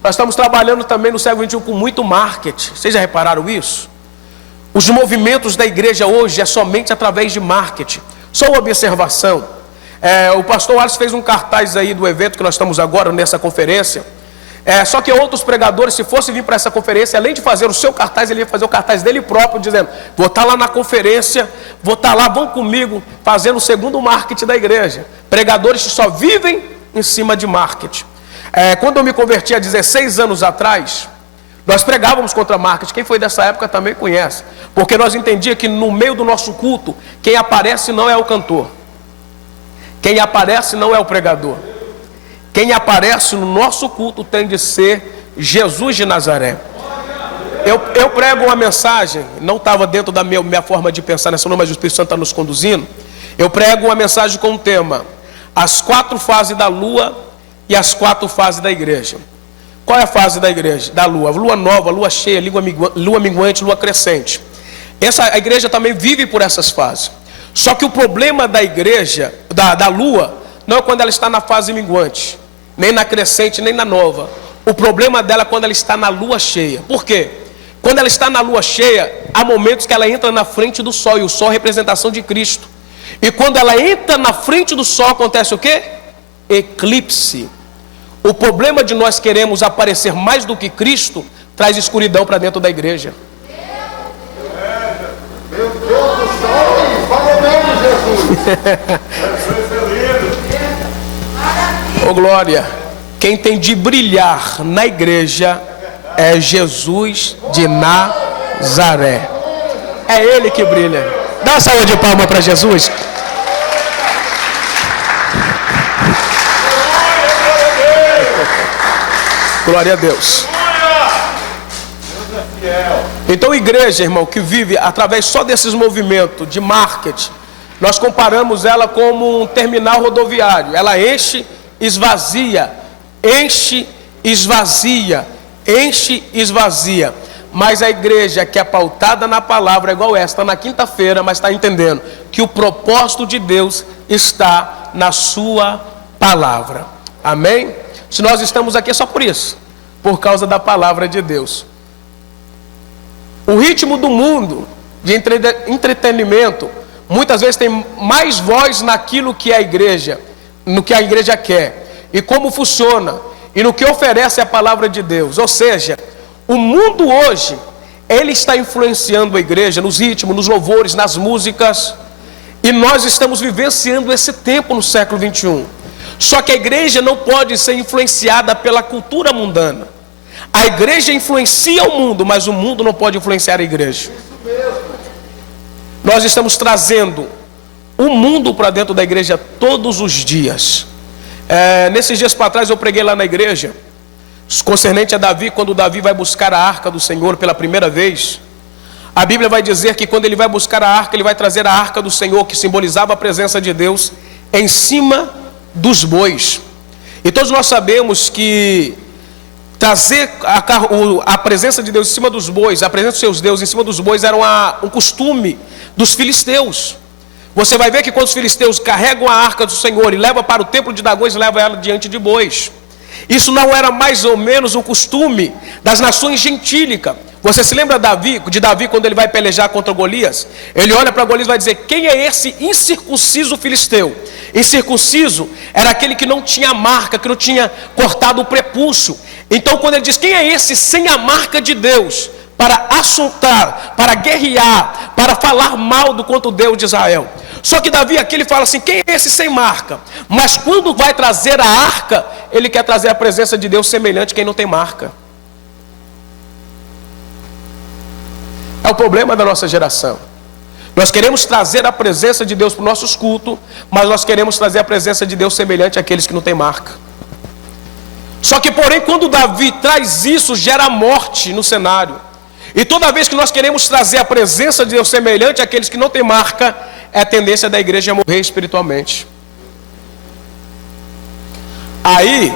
nós estamos trabalhando também no século XXI com muito marketing. Vocês já repararam isso? Os movimentos da igreja hoje é somente através de marketing. Só uma observação. O pastor Alisson fez um cartaz aí do evento que nós estamos agora nessa conferência. Só que outros pregadores, se fosse vir para essa conferência, além de fazer o seu cartaz, ele ia fazer o cartaz dele próprio, dizendo: vou estar lá na conferência, vou estar lá, vão comigo, fazendo o segundo marketing da igreja. Pregadores que só vivem em cima de marketing. Quando eu me converti há 16 anos atrás, nós pregávamos contra marketing. Quem foi dessa época também conhece. Porque nós entendíamos que no meio do nosso culto, quem aparece não é o cantor. Quem aparece não é o pregador. Quem aparece no nosso culto tem de ser Jesus de Nazaré. Eu prego uma mensagem, não estava dentro da minha forma de pensar nessa, não, mas o Espírito Santo está nos conduzindo. Eu prego uma mensagem com o tema: as 4 fases da lua e as 4 fases da igreja. Qual é a fase da igreja? Da lua. Lua nova, lua cheia, lua minguante, lua crescente. A igreja também vive por essas fases. Só que o problema da igreja, da lua, não é quando ela está na fase minguante, nem na crescente, nem na nova. O problema dela é quando ela está na lua cheia. Por quê? Quando ela está na lua cheia, há momentos que ela entra na frente do sol, e o sol é representação de Cristo. E quando ela entra na frente do sol, acontece o quê? Eclipse. O problema de nós queremos aparecer mais do que Cristo traz escuridão para dentro da igreja. Meu Deus do céu, fala mesmo, Jesus. Ô glória, quem tem de brilhar na igreja é Jesus de Nazaré. É Ele que brilha. Dá uma salva de palmas para Jesus. Glória a Deus. Então, igreja, irmão, que vive através só desses movimentos de marketing, nós comparamos ela como um terminal rodoviário. Ela enche, esvazia, enche, esvazia, enche, esvazia. Mas a igreja que é pautada na palavra é igual esta, na quinta-feira, mas está entendendo que o propósito de Deus está na sua palavra. Amém? Se nós estamos aqui é só por isso, por causa da palavra de Deus. O ritmo do mundo de entretenimento muitas vezes tem mais voz naquilo que a igreja, no que a igreja quer e como funciona e no que oferece a palavra de Deus. Ou seja, o mundo hoje, ele está influenciando a igreja nos ritmos, nos louvores, nas músicas, e nós estamos vivenciando esse tempo no século 21. Só que a igreja não pode ser influenciada pela cultura mundana. A igreja influencia o mundo, mas o mundo não pode influenciar a igreja. Nós estamos trazendo o mundo para dentro da igreja todos os dias. Nesses dias para trás eu preguei lá na igreja, concernente a Davi, quando Davi vai buscar a arca do Senhor pela primeira vez. A Bíblia vai dizer que quando ele vai buscar a arca, ele vai trazer a arca do Senhor, que simbolizava a presença de Deus, em cima dos bois. E todos nós sabemos que trazer a presença de Deus em cima dos bois, a presença dos seus deuses em cima dos bois, era um costume dos filisteus. Você vai ver que quando os filisteus carregam a arca do Senhor e levam para o templo de Dagom, eles levam ela diante de bois. Isso não era mais ou menos um costume das nações gentílicas. Você se lembra de Davi quando ele vai pelejar contra Golias? Ele olha para Golias e vai dizer: quem é esse incircunciso filisteu? Incircunciso era aquele que não tinha marca, que não tinha cortado o prepúcio. Então quando ele diz: quem é esse sem a marca de Deus? Para assuntar, para guerrear, para falar mal do contra o Deus de Israel. Só que Davi aqui ele fala assim: quem é esse sem marca? Mas quando vai trazer a arca, ele quer trazer a presença de Deus semelhante a quem não tem marca. É o problema da nossa geração. Nós queremos trazer a presença de Deus para os nossos cultos, mas nós queremos trazer a presença de Deus semelhante àqueles que não têm marca. Só que, porém, quando Davi traz isso, gera morte no cenário. E toda vez que nós queremos trazer a presença de Deus semelhante àqueles que não têm marca, é a tendência da igreja a morrer espiritualmente. Aí,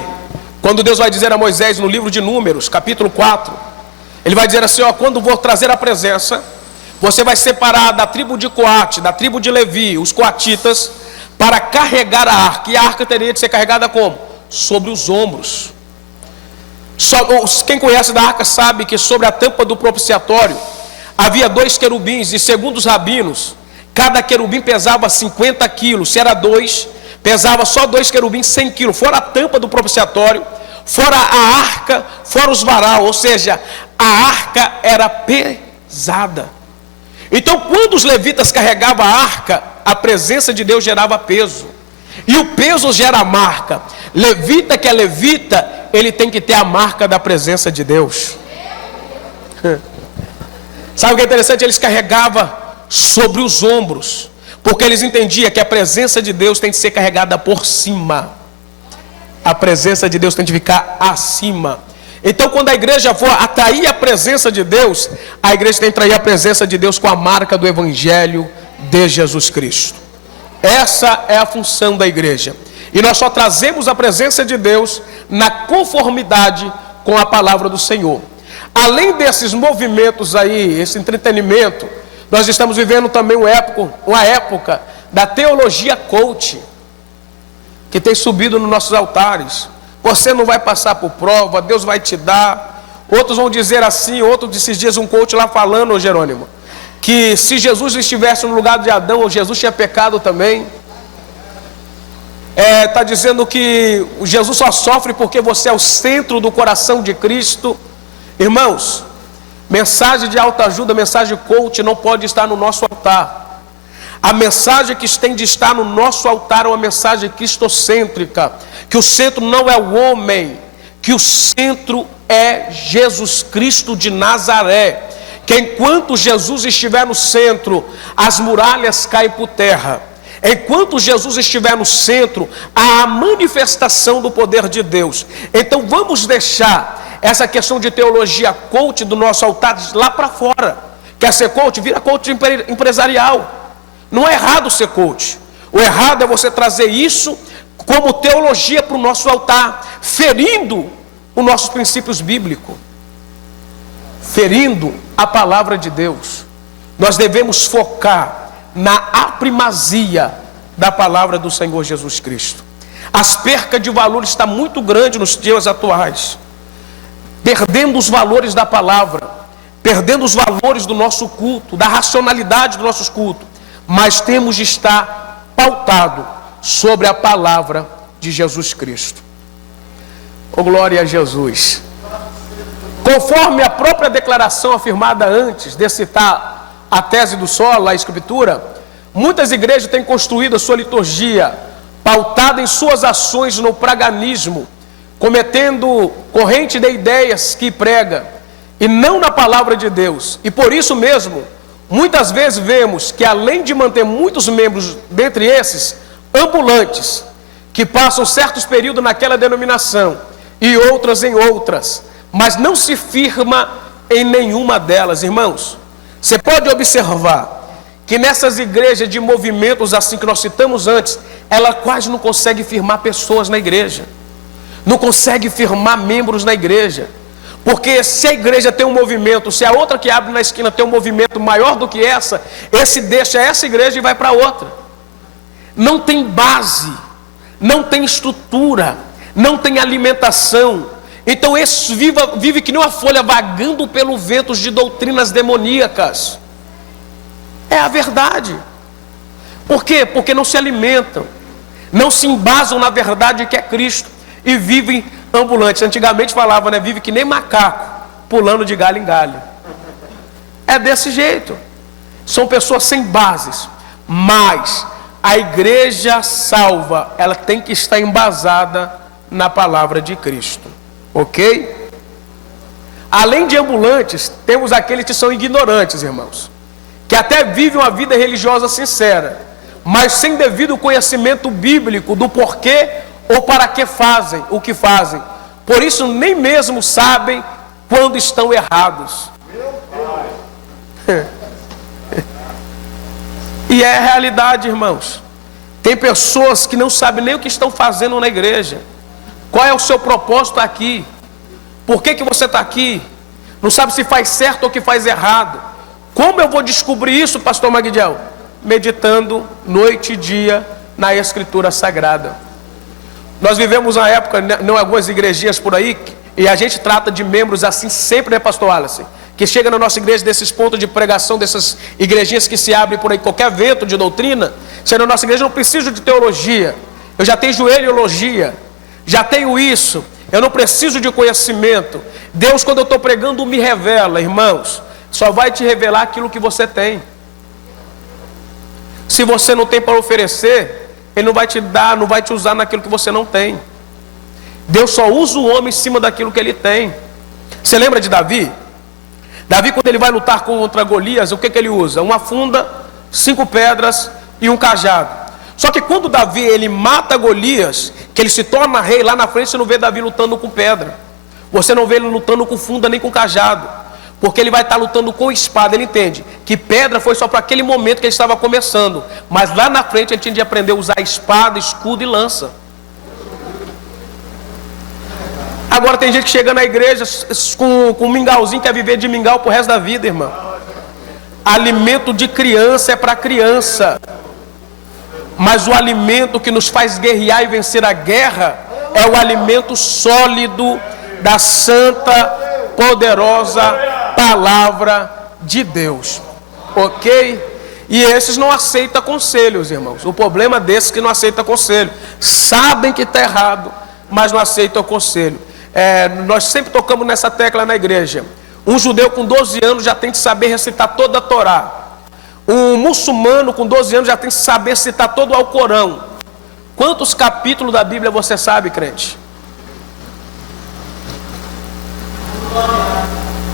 quando Deus vai dizer a Moisés no livro de Números, capítulo 4, ele vai dizer assim: ó, quando vou trazer a presença, você vai separar da tribo de Coate, da tribo de Levi, os coatitas, para carregar a arca. E a arca teria de ser carregada como? Sobre os ombros. Quem conhece da arca sabe que sobre a tampa do propiciatório havia 2 querubins, e segundo os rabinos, cada querubim pesava 50 quilos. Se era 2, pesava só 2 querubins 100 quilos, fora a tampa do propiciatório, fora a arca, fora os varal, ou seja, a arca era pesada. Então quando os levitas carregavam a arca, a presença de Deus gerava peso, e o peso gera marca. Levita que é levita, ele tem que ter a marca da presença de Deus. Sabe o que é interessante? Eles carregavam sobre os ombros, porque eles entendiam que a presença de Deus tem que ser carregada por cima. A presença de Deus tem que ficar acima. Então quando a igreja for atrair a presença de Deus, a igreja tem que atrair a presença de Deus com a marca do Evangelho de Jesus Cristo. Essa é a função da igreja. E nós só trazemos a presença de Deus na conformidade com a palavra do Senhor. Além desses movimentos aí, esse entretenimento, nós estamos vivendo também uma época da teologia coach, que tem subido nos nossos altares. Você não vai passar por prova, Deus vai te dar. Outros vão dizer assim, outros desses dias um coach lá falando, ô Jerônimo, que se Jesus estivesse no lugar de Adão, Jesus tinha pecado também. Está dizendo que Jesus só sofre porque você é o centro do coração de Cristo. Irmãos, mensagem de autoajuda, mensagem coach não pode estar no nosso altar. A mensagem que tem de estar no nosso altar é uma mensagem cristocêntrica, que o centro não é o homem, que o centro é Jesus Cristo de Nazaré, que enquanto Jesus estiver no centro, as muralhas caem por terra. Enquanto Jesus estiver no centro, há a manifestação do poder de Deus. Então vamos deixar essa questão de teologia coach do nosso altar lá para fora. Quer ser coach? Vira coach empresarial. Não é errado ser coach. O errado é você trazer isso como teologia para o nosso altar, ferindo os nossos princípios bíblicos, ferindo a palavra de Deus. Nós devemos focar na primazia da palavra do Senhor Jesus Cristo. As percas de valor está muito grande nos dias atuais, perdendo os valores da palavra, perdendo os valores do nosso culto, da racionalidade dos nossos cultos, mas temos de estar pautado sobre a palavra de Jesus Cristo. Oh, glória a Jesus. Conforme a própria declaração afirmada antes de citar a tese do solo, a escritura, muitas igrejas têm construído a sua liturgia pautada em suas ações no paganismo, cometendo corrente de ideias que prega, e não na palavra de Deus. E por isso mesmo, muitas vezes vemos que além de manter muitos membros, dentre esses, ambulantes, que passam certos períodos naquela denominação, e outras em outras, mas não se firma em nenhuma delas, irmãos. Você pode observar que nessas igrejas de movimentos assim que nós citamos antes, ela quase não consegue firmar pessoas na igreja, não consegue firmar membros na igreja, porque se a igreja tem um movimento, se a outra que abre na esquina tem um movimento maior do que essa, esse deixa essa igreja e vai para outra. Não tem base, não tem estrutura, não tem alimentação. Então esse vive que nem uma folha vagando pelo vento de doutrinas demoníacas. É a verdade. Por quê? Porque não se alimentam, não se embasam na verdade que é Cristo, e vivem ambulantes. Antigamente falava, né? Vive que nem macaco, pulando de galho em galho. É desse jeito. São pessoas sem bases. Mas a igreja salva, ela tem que estar embasada na palavra de Cristo. Ok? Além de ambulantes, temos aqueles que são ignorantes, irmãos, que até vivem uma vida religiosa sincera, mas sem devido conhecimento bíblico do porquê ou para que fazem o que fazem. Por isso nem mesmo sabem quando estão errados. E é a realidade, irmãos. Tem pessoas que não sabem nem o que estão fazendo na igreja. Qual é o seu propósito aqui? Por que você está aqui? Não sabe se faz certo ou que faz errado. Como eu vou descobrir isso, pastor Magdiel? Meditando noite e dia na Escritura Sagrada. Nós vivemos uma época, em algumas igrejinhas por aí, e a gente trata de membros assim sempre, né, pastor Wallace? Que chega na nossa igreja desses pontos de pregação, dessas igrejinhas que se abrem por aí, qualquer vento de doutrina. Se na nossa igreja eu não preciso de teologia, eu já tenho joelhologia, já tenho isso, eu não preciso de conhecimento. Deus, quando eu estou pregando, me revela, irmãos. Só vai te revelar aquilo que você tem. Se você não tem para oferecer, Ele não vai te dar, não vai te usar naquilo que você não tem. Deus só usa o homem em cima daquilo que ele tem. Você lembra de Davi? Davi, quando ele vai lutar contra Golias, o que ele usa? Uma funda, 5 pedras e um cajado. Só que quando Davi ele mata Golias, que ele se torna rei, lá na frente você não vê Davi lutando com pedra. Você não vê ele lutando com funda nem com cajado. Porque ele vai estar lutando com espada. Ele entende que pedra foi só para aquele momento que ele estava começando. Mas lá na frente ele tinha de aprender a usar espada, escudo e lança. Agora tem gente que chega na igreja com um mingauzinho, quer viver de mingau pro resto da vida, irmão. Alimento de criança é para criança. Mas o alimento que nos faz guerrear e vencer a guerra é o alimento sólido da santa, poderosa palavra de Deus. Ok? E esses não aceitam conselhos, irmãos. O problema desses que não aceitam conselho. Sabem que está errado, mas não aceitam conselho. Nós sempre tocamos nessa tecla na igreja. Um judeu com 12 anos já tem que saber recitar toda a Torá. Um muçulmano com 12 anos já tem que saber citar todo o Alcorão. Quantos capítulos da Bíblia você sabe, crente?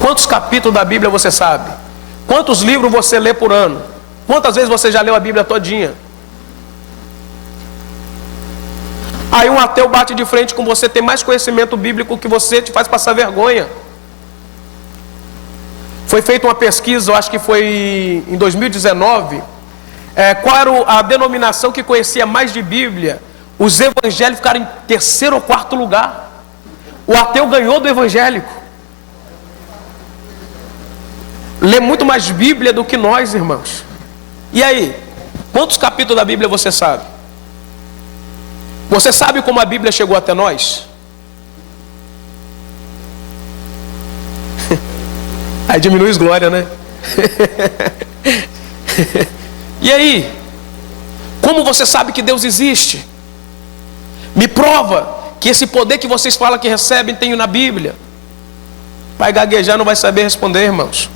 Quantos capítulos da Bíblia você sabe? Quantos livros você lê por ano? Quantas vezes você já leu a Bíblia todinha? Aí um ateu bate de frente com você, tem mais conhecimento bíblico que você, te faz passar vergonha. Foi feita uma pesquisa, eu acho que foi em 2019, qual era a denominação que conhecia mais de Bíblia. Os evangélicos ficaram em terceiro ou quarto lugar. O ateu ganhou do evangélico. Lê muito mais Bíblia do que nós, irmãos. E aí, quantos capítulos da Bíblia você sabe? Você sabe como a Bíblia chegou até nós? Aí diminui os glória, né? E aí? Como você sabe que Deus existe? Me prova que esse poder que vocês falam que recebem tem na Bíblia. Vai gaguejar, não vai saber responder, irmãos.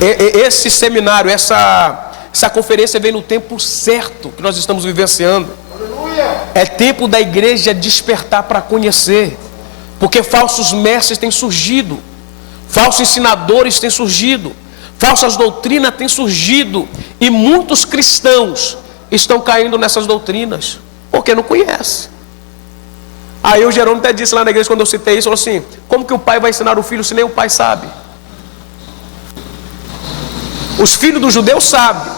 Esse seminário, essa conferência vem no tempo certo que nós estamos vivenciando. É tempo da igreja despertar para conhecer. Porque falsos mestres têm surgido, falsos ensinadores têm surgido, falsas doutrinas têm surgido, e muitos cristãos estão caindo nessas doutrinas, porque não conhecem. Aí o Jerônimo até disse lá na igreja, quando eu citei isso, falou assim: como que o pai vai ensinar o filho se nem o pai sabe? Os filhos dos judeus sabem,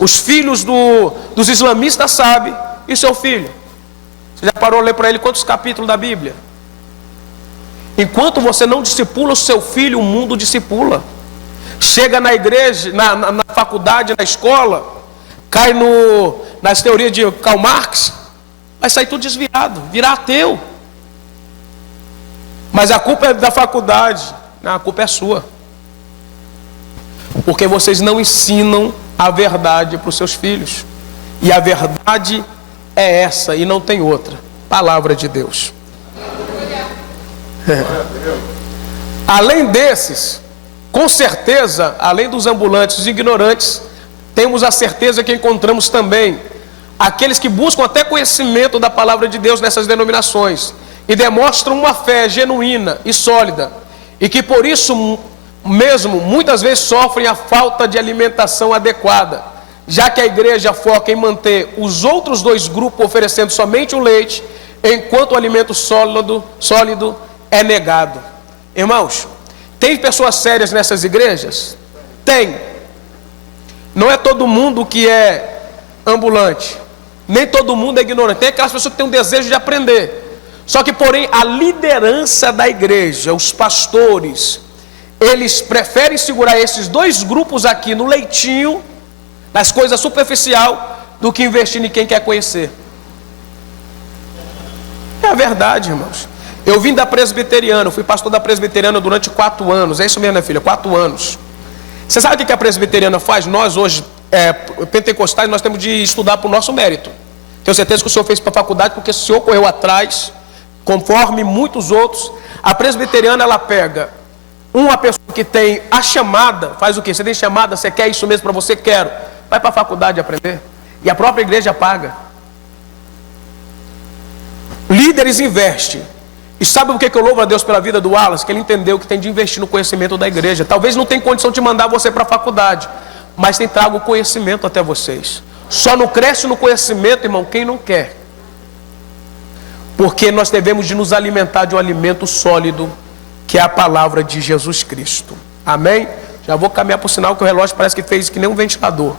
os filhos dos islamistas sabem, e seu filho? Você já parou a ler para ele quantos capítulos da Bíblia? Enquanto você não discipula o seu filho, o mundo discipula. Chega na igreja, na faculdade, na escola, cai nas teorias de Karl Marx, vai sair tudo desviado, virar ateu. Mas a culpa é da faculdade. Não, a culpa é sua. Porque vocês não ensinam a verdade para os seus filhos. E a verdade é essa e não tem outra. Palavra de Deus. Além desses, com certeza, além dos ambulantes, os ignorantes, temos a certeza que encontramos também aqueles que buscam até conhecimento da palavra de Deus nessas denominações e demonstram uma fé genuína e sólida, e que por isso mesmo muitas vezes sofrem a falta de alimentação adequada, já que a igreja foca em manter os outros dois grupos oferecendo somente o leite, enquanto o alimento sólido é negado. Irmãos, tem pessoas sérias nessas igrejas? Tem. Não é todo mundo que é ambulante, nem todo mundo é ignorante. Tem aquelas pessoas que têm um desejo de aprender. Só que, porém, a liderança da igreja, os pastores, eles preferem segurar esses dois grupos aqui no leitinho, nas coisas superficiais, do que investir em quem quer conhecer. É a verdade, irmãos. Eu vim da presbiteriana, fui pastor da presbiteriana durante 4 anos. É isso mesmo, né, filha? 4 anos. Você sabe o que a presbiteriana faz? Nós hoje, pentecostais, nós temos de estudar por nosso mérito. Tenho certeza que o senhor fez para a faculdade, porque o senhor correu atrás, conforme muitos outros. A presbiteriana, ela pega uma pessoa que tem a chamada, faz o quê? Você tem chamada, você quer isso mesmo para você? Quero. Vai para a faculdade aprender. E a própria igreja paga. Líderes investem. E sabe o que eu louvo a Deus pela vida do Wallace? Que ele entendeu que tem de investir no conhecimento da igreja. Talvez não tenha condição de mandar você para a faculdade, mas tem trago o conhecimento até vocês. Só não cresce no conhecimento, irmão, quem não quer. Porque nós devemos de nos alimentar de um alimento sólido, que é a palavra de Jesus Cristo. Amém? Já vou caminhar por sinal que o relógio parece que fez que nem um ventilador.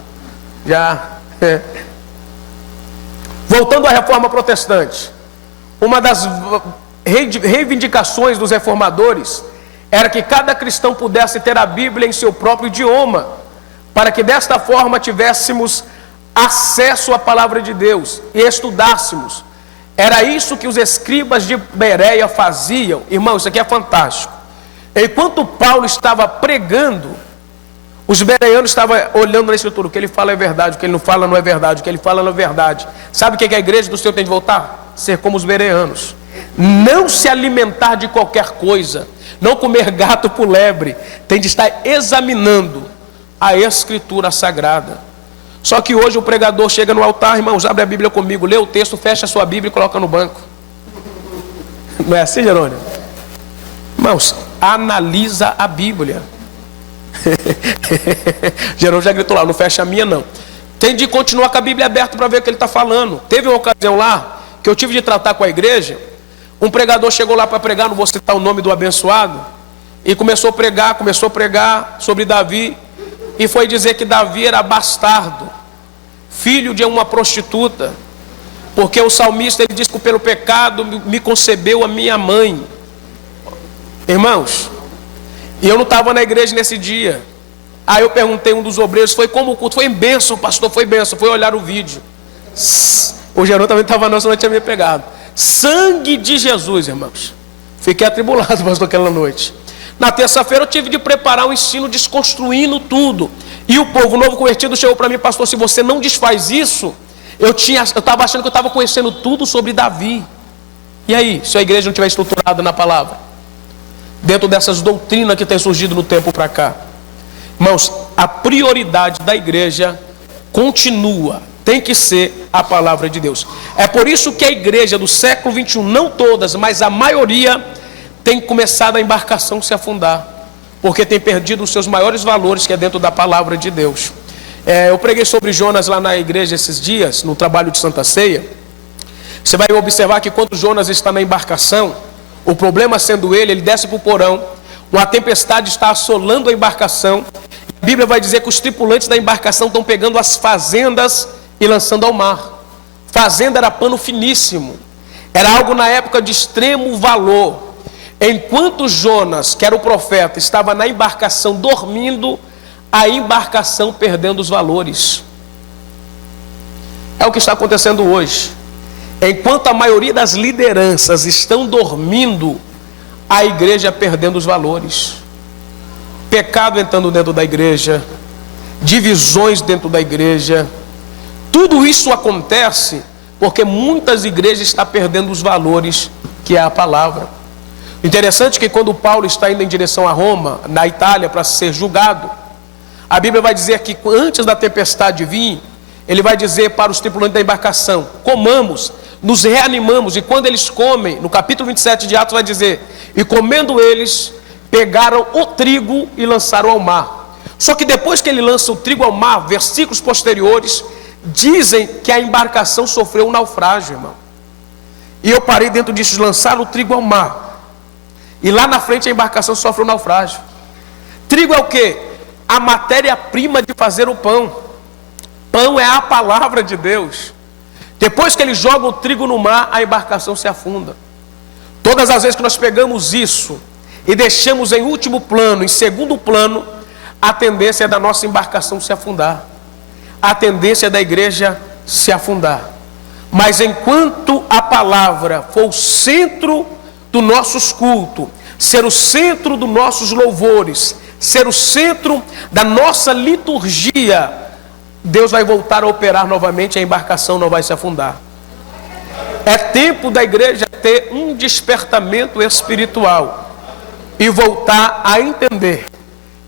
Voltando à reforma protestante, uma das reivindicações dos reformadores era que cada cristão pudesse ter a Bíblia em seu próprio idioma, para que desta forma tivéssemos acesso à palavra de Deus e estudássemos. Era isso que os escribas de Bereia faziam. Irmão, isso aqui é fantástico. Enquanto Paulo estava pregando, os bereanos estavam olhando na escritura. O que ele fala é verdade, o que ele não fala não é verdade, o que ele fala não é verdade. Sabe o que a igreja do Senhor tem de voltar? Ser como os bereanos. Não se alimentar de qualquer coisa, não comer gato por lebre. Tem de estar examinando a escritura sagrada. Só que hoje o pregador chega no altar, irmãos, abre a Bíblia comigo, lê o texto, fecha a sua Bíblia e coloca no banco. Não é assim, Jerônimo? Irmãos, analisa a Bíblia. Jerônimo já gritou lá, não fecha a minha não. Tem de continuar com a Bíblia aberta para ver o que ele está falando. Teve uma ocasião lá, que eu tive de tratar com a igreja. Um pregador chegou lá para pregar, não vou citar o nome do abençoado, e começou a pregar sobre Davi. E foi dizer que Davi era bastardo, filho de uma prostituta, porque o salmista ele diz que pelo pecado me concebeu a minha mãe. Irmãos, e eu não estava na igreja nesse dia. Aí eu perguntei a um dos obreiros, foi como o culto? Foi em bênção, pastor, foi bênção. Foi olhar o vídeo. O Gerão também estava não, senão eu tinha me pegado. Sangue de Jesus, irmãos. Fiquei atribulado, pastor, aquela noite. Na terça-feira eu tive de preparar um ensino desconstruindo tudo. E o povo novo convertido chegou para mim, pastor, se você não desfaz isso, eu estava achando que eu estava conhecendo tudo sobre Davi. E aí, se a igreja não estiver estruturada na palavra? Dentro dessas doutrinas que tem surgido no tempo para cá. Irmãos, a prioridade da igreja continua, tem que ser a palavra de Deus. É por isso que a igreja do século 21, não todas, mas a maioria, tem começado a embarcação se afundar, porque tem perdido os seus maiores valores, que é dentro da palavra de Deus. Eu preguei sobre Jonas lá na igreja esses dias, no trabalho de Santa Ceia. Você vai observar que quando Jonas está na embarcação, o problema sendo ele desce para o porão, uma tempestade está assolando a embarcação. A Bíblia vai dizer que os tripulantes da embarcação estão pegando as fazendas e lançando ao mar. Fazenda era pano finíssimo, era algo na época de extremo valor. Enquanto Jonas, que era o profeta, estava na embarcação dormindo, a embarcação perdendo os valores. É o que está acontecendo hoje. Enquanto a maioria das lideranças estão dormindo, a igreja perdendo os valores. Pecado entrando dentro da igreja, divisões dentro da igreja. Tudo isso acontece porque muitas igrejas estão perdendo os valores, que é a palavra. Interessante que quando Paulo está indo em direção a Roma, na Itália, para ser julgado, a Bíblia vai dizer que antes da tempestade vir, ele vai dizer para os tripulantes da embarcação, comamos, nos reanimamos. E quando eles comem, no capítulo 27 de Atos vai dizer, e comendo eles, pegaram o trigo e lançaram ao mar. Só que depois que ele lança o trigo ao mar, versículos posteriores, dizem que a embarcação sofreu um naufrágio, irmão. E eu parei dentro disso, lançaram o trigo ao mar. E lá na frente a embarcação sofre um naufrágio. Trigo é o quê? A matéria-prima de fazer o pão. Pão é a palavra de Deus. Depois que ele joga o trigo no mar, a embarcação se afunda. Todas as vezes que nós pegamos isso e deixamos em último plano, em segundo plano, a tendência é da nossa embarcação se afundar. A tendência é da igreja se afundar. Mas enquanto a palavra for o centro dos nossos cultos, ser o centro dos nossos louvores, ser o centro da nossa liturgia, Deus vai voltar a operar novamente, a embarcação não vai se afundar. É tempo da igreja ter um despertamento espiritual e voltar a entender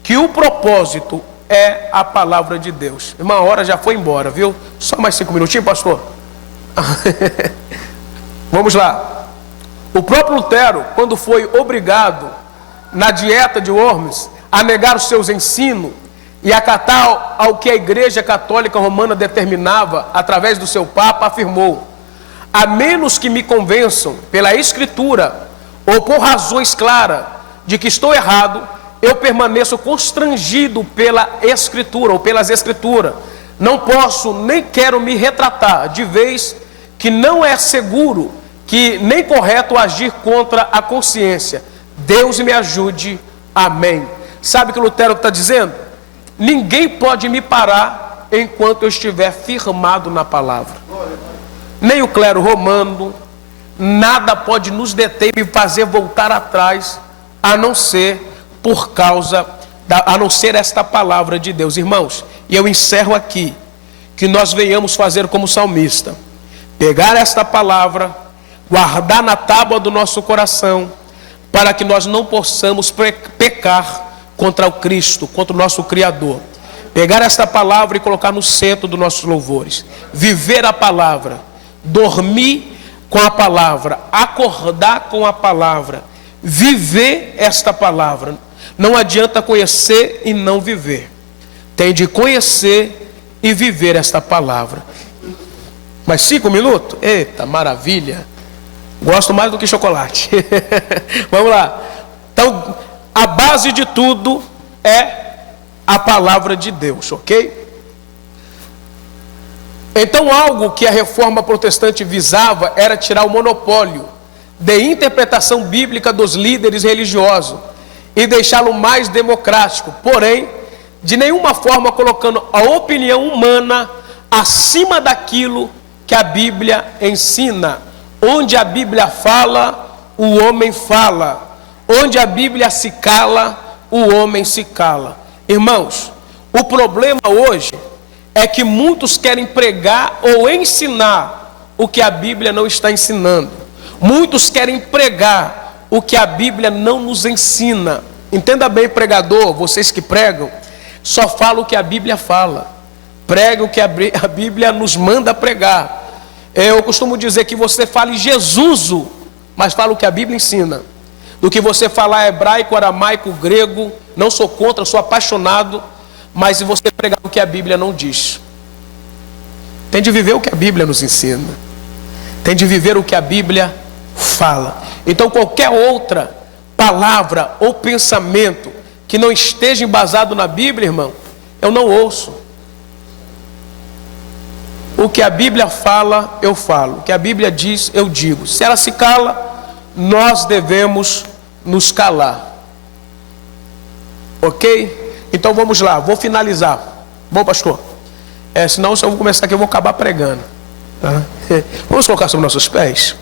que o propósito é a palavra de Deus. Uma hora já foi embora, viu? Só mais 5 minutinhos, pastor. Vamos lá. O próprio Lutero, quando foi obrigado na dieta de Worms a negar os seus ensinos e acatar ao que a Igreja Católica Romana determinava através do seu Papa, afirmou: a menos que me convençam pela Escritura ou por razões claras, de que estou errado, eu permaneço constrangido pela Escritura ou pelas Escrituras. Não posso nem quero me retratar de vez que não é seguro, que nem correto agir contra a consciência. Deus me ajude, amém. Sabe o que Lutero está dizendo? Ninguém pode me parar enquanto eu estiver firmado na palavra. Nem o clero romano, nada pode nos deter e me fazer voltar atrás, a não ser esta palavra de Deus. Irmãos, e eu encerro aqui, que nós venhamos fazer como salmista, pegar esta palavra, guardar na tábua do nosso coração, para que nós não possamos pecar contra o Cristo, contra o nosso Criador. Pegar esta palavra e colocar no centro dos nossos louvores, viver a palavra, dormir com a palavra, acordar com a palavra, viver esta palavra. Não adianta conhecer e não viver. Tem de conhecer e viver esta palavra. Mais 5 minutos? Eita, maravilha. Gosto mais do que chocolate. Vamos lá. Então, a base de tudo é a palavra de Deus, ok? Então, algo que a reforma protestante visava era tirar o monopólio de interpretação bíblica dos líderes religiosos e deixá-lo mais democrático, porém, de nenhuma forma colocando a opinião humana acima daquilo que a Bíblia ensina. Onde a Bíblia fala, o homem fala. Onde a Bíblia se cala, o homem se cala. Irmãos, o problema hoje é que muitos querem pregar ou ensinar o que a Bíblia não está ensinando. Muitos querem pregar o que a Bíblia não nos ensina. Entenda bem, pregador, vocês que pregam, só falam o que a Bíblia fala. Pregue o que a Bíblia nos manda pregar. Eu costumo dizer que você fale Jesus, mas fala o que a Bíblia ensina. Do que você falar hebraico, aramaico, grego, não sou contra, sou apaixonado, mas se você pregar o que a Bíblia não diz. Tem de viver o que a Bíblia nos ensina. Tem de viver o que a Bíblia fala. Então qualquer outra palavra ou pensamento que não esteja embasado na Bíblia, irmão, eu não ouço. O que a Bíblia fala, eu falo. O que a Bíblia diz, eu digo. Se ela se cala, nós devemos nos calar. Ok? Então vamos lá, vou finalizar. Bom, pastor? Senão se eu vou começar aqui, eu vou acabar pregando. Tá? Vamos colocar sobre nossos pés?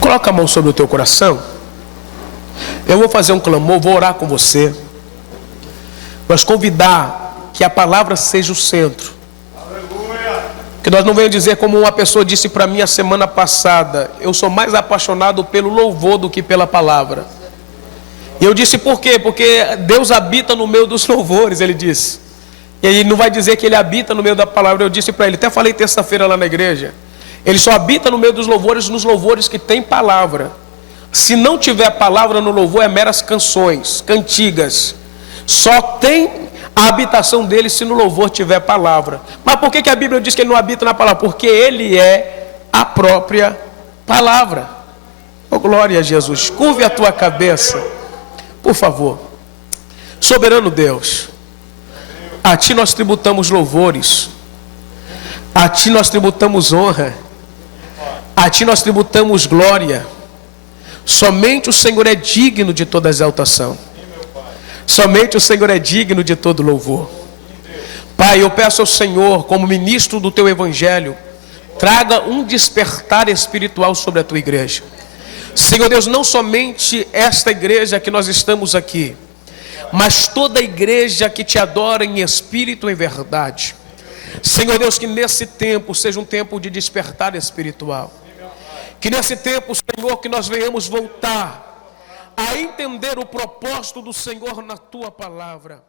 Coloca a mão sobre o teu coração. Eu vou fazer um clamor, vou orar com você. Mas convidar que a palavra seja o centro. Que nós não venhamos dizer como uma pessoa disse para mim a semana passada: eu sou mais apaixonado pelo louvor do que pela palavra. E eu disse por quê? Porque Deus habita no meio dos louvores, ele disse. E ele não vai dizer que ele habita no meio da palavra. Eu disse para ele, até falei terça-feira lá na igreja, ele só habita no meio dos louvores, nos louvores que tem palavra. Se não tiver palavra no louvor, é meras canções, cantigas. Só tem a habitação dele se no louvor tiver palavra. Mas por que a Bíblia diz que ele não habita na palavra? Porque ele é a própria palavra. Oh, glória a Jesus. Curve a tua cabeça, por favor. Soberano Deus, a ti nós tributamos louvores, a ti nós tributamos honra, a ti nós tributamos glória. Somente o Senhor é digno de toda exaltação. Somente o Senhor é digno de todo louvor. Pai, eu peço ao Senhor, como ministro do teu evangelho, traga um despertar espiritual sobre a tua igreja. Senhor Deus, não somente esta igreja que nós estamos aqui, mas toda a igreja que te adora em espírito e em verdade. Senhor Deus, que nesse tempo seja um tempo de despertar espiritual. Que nesse tempo, Senhor, que nós venhamos voltar a entender o propósito do Senhor na tua palavra.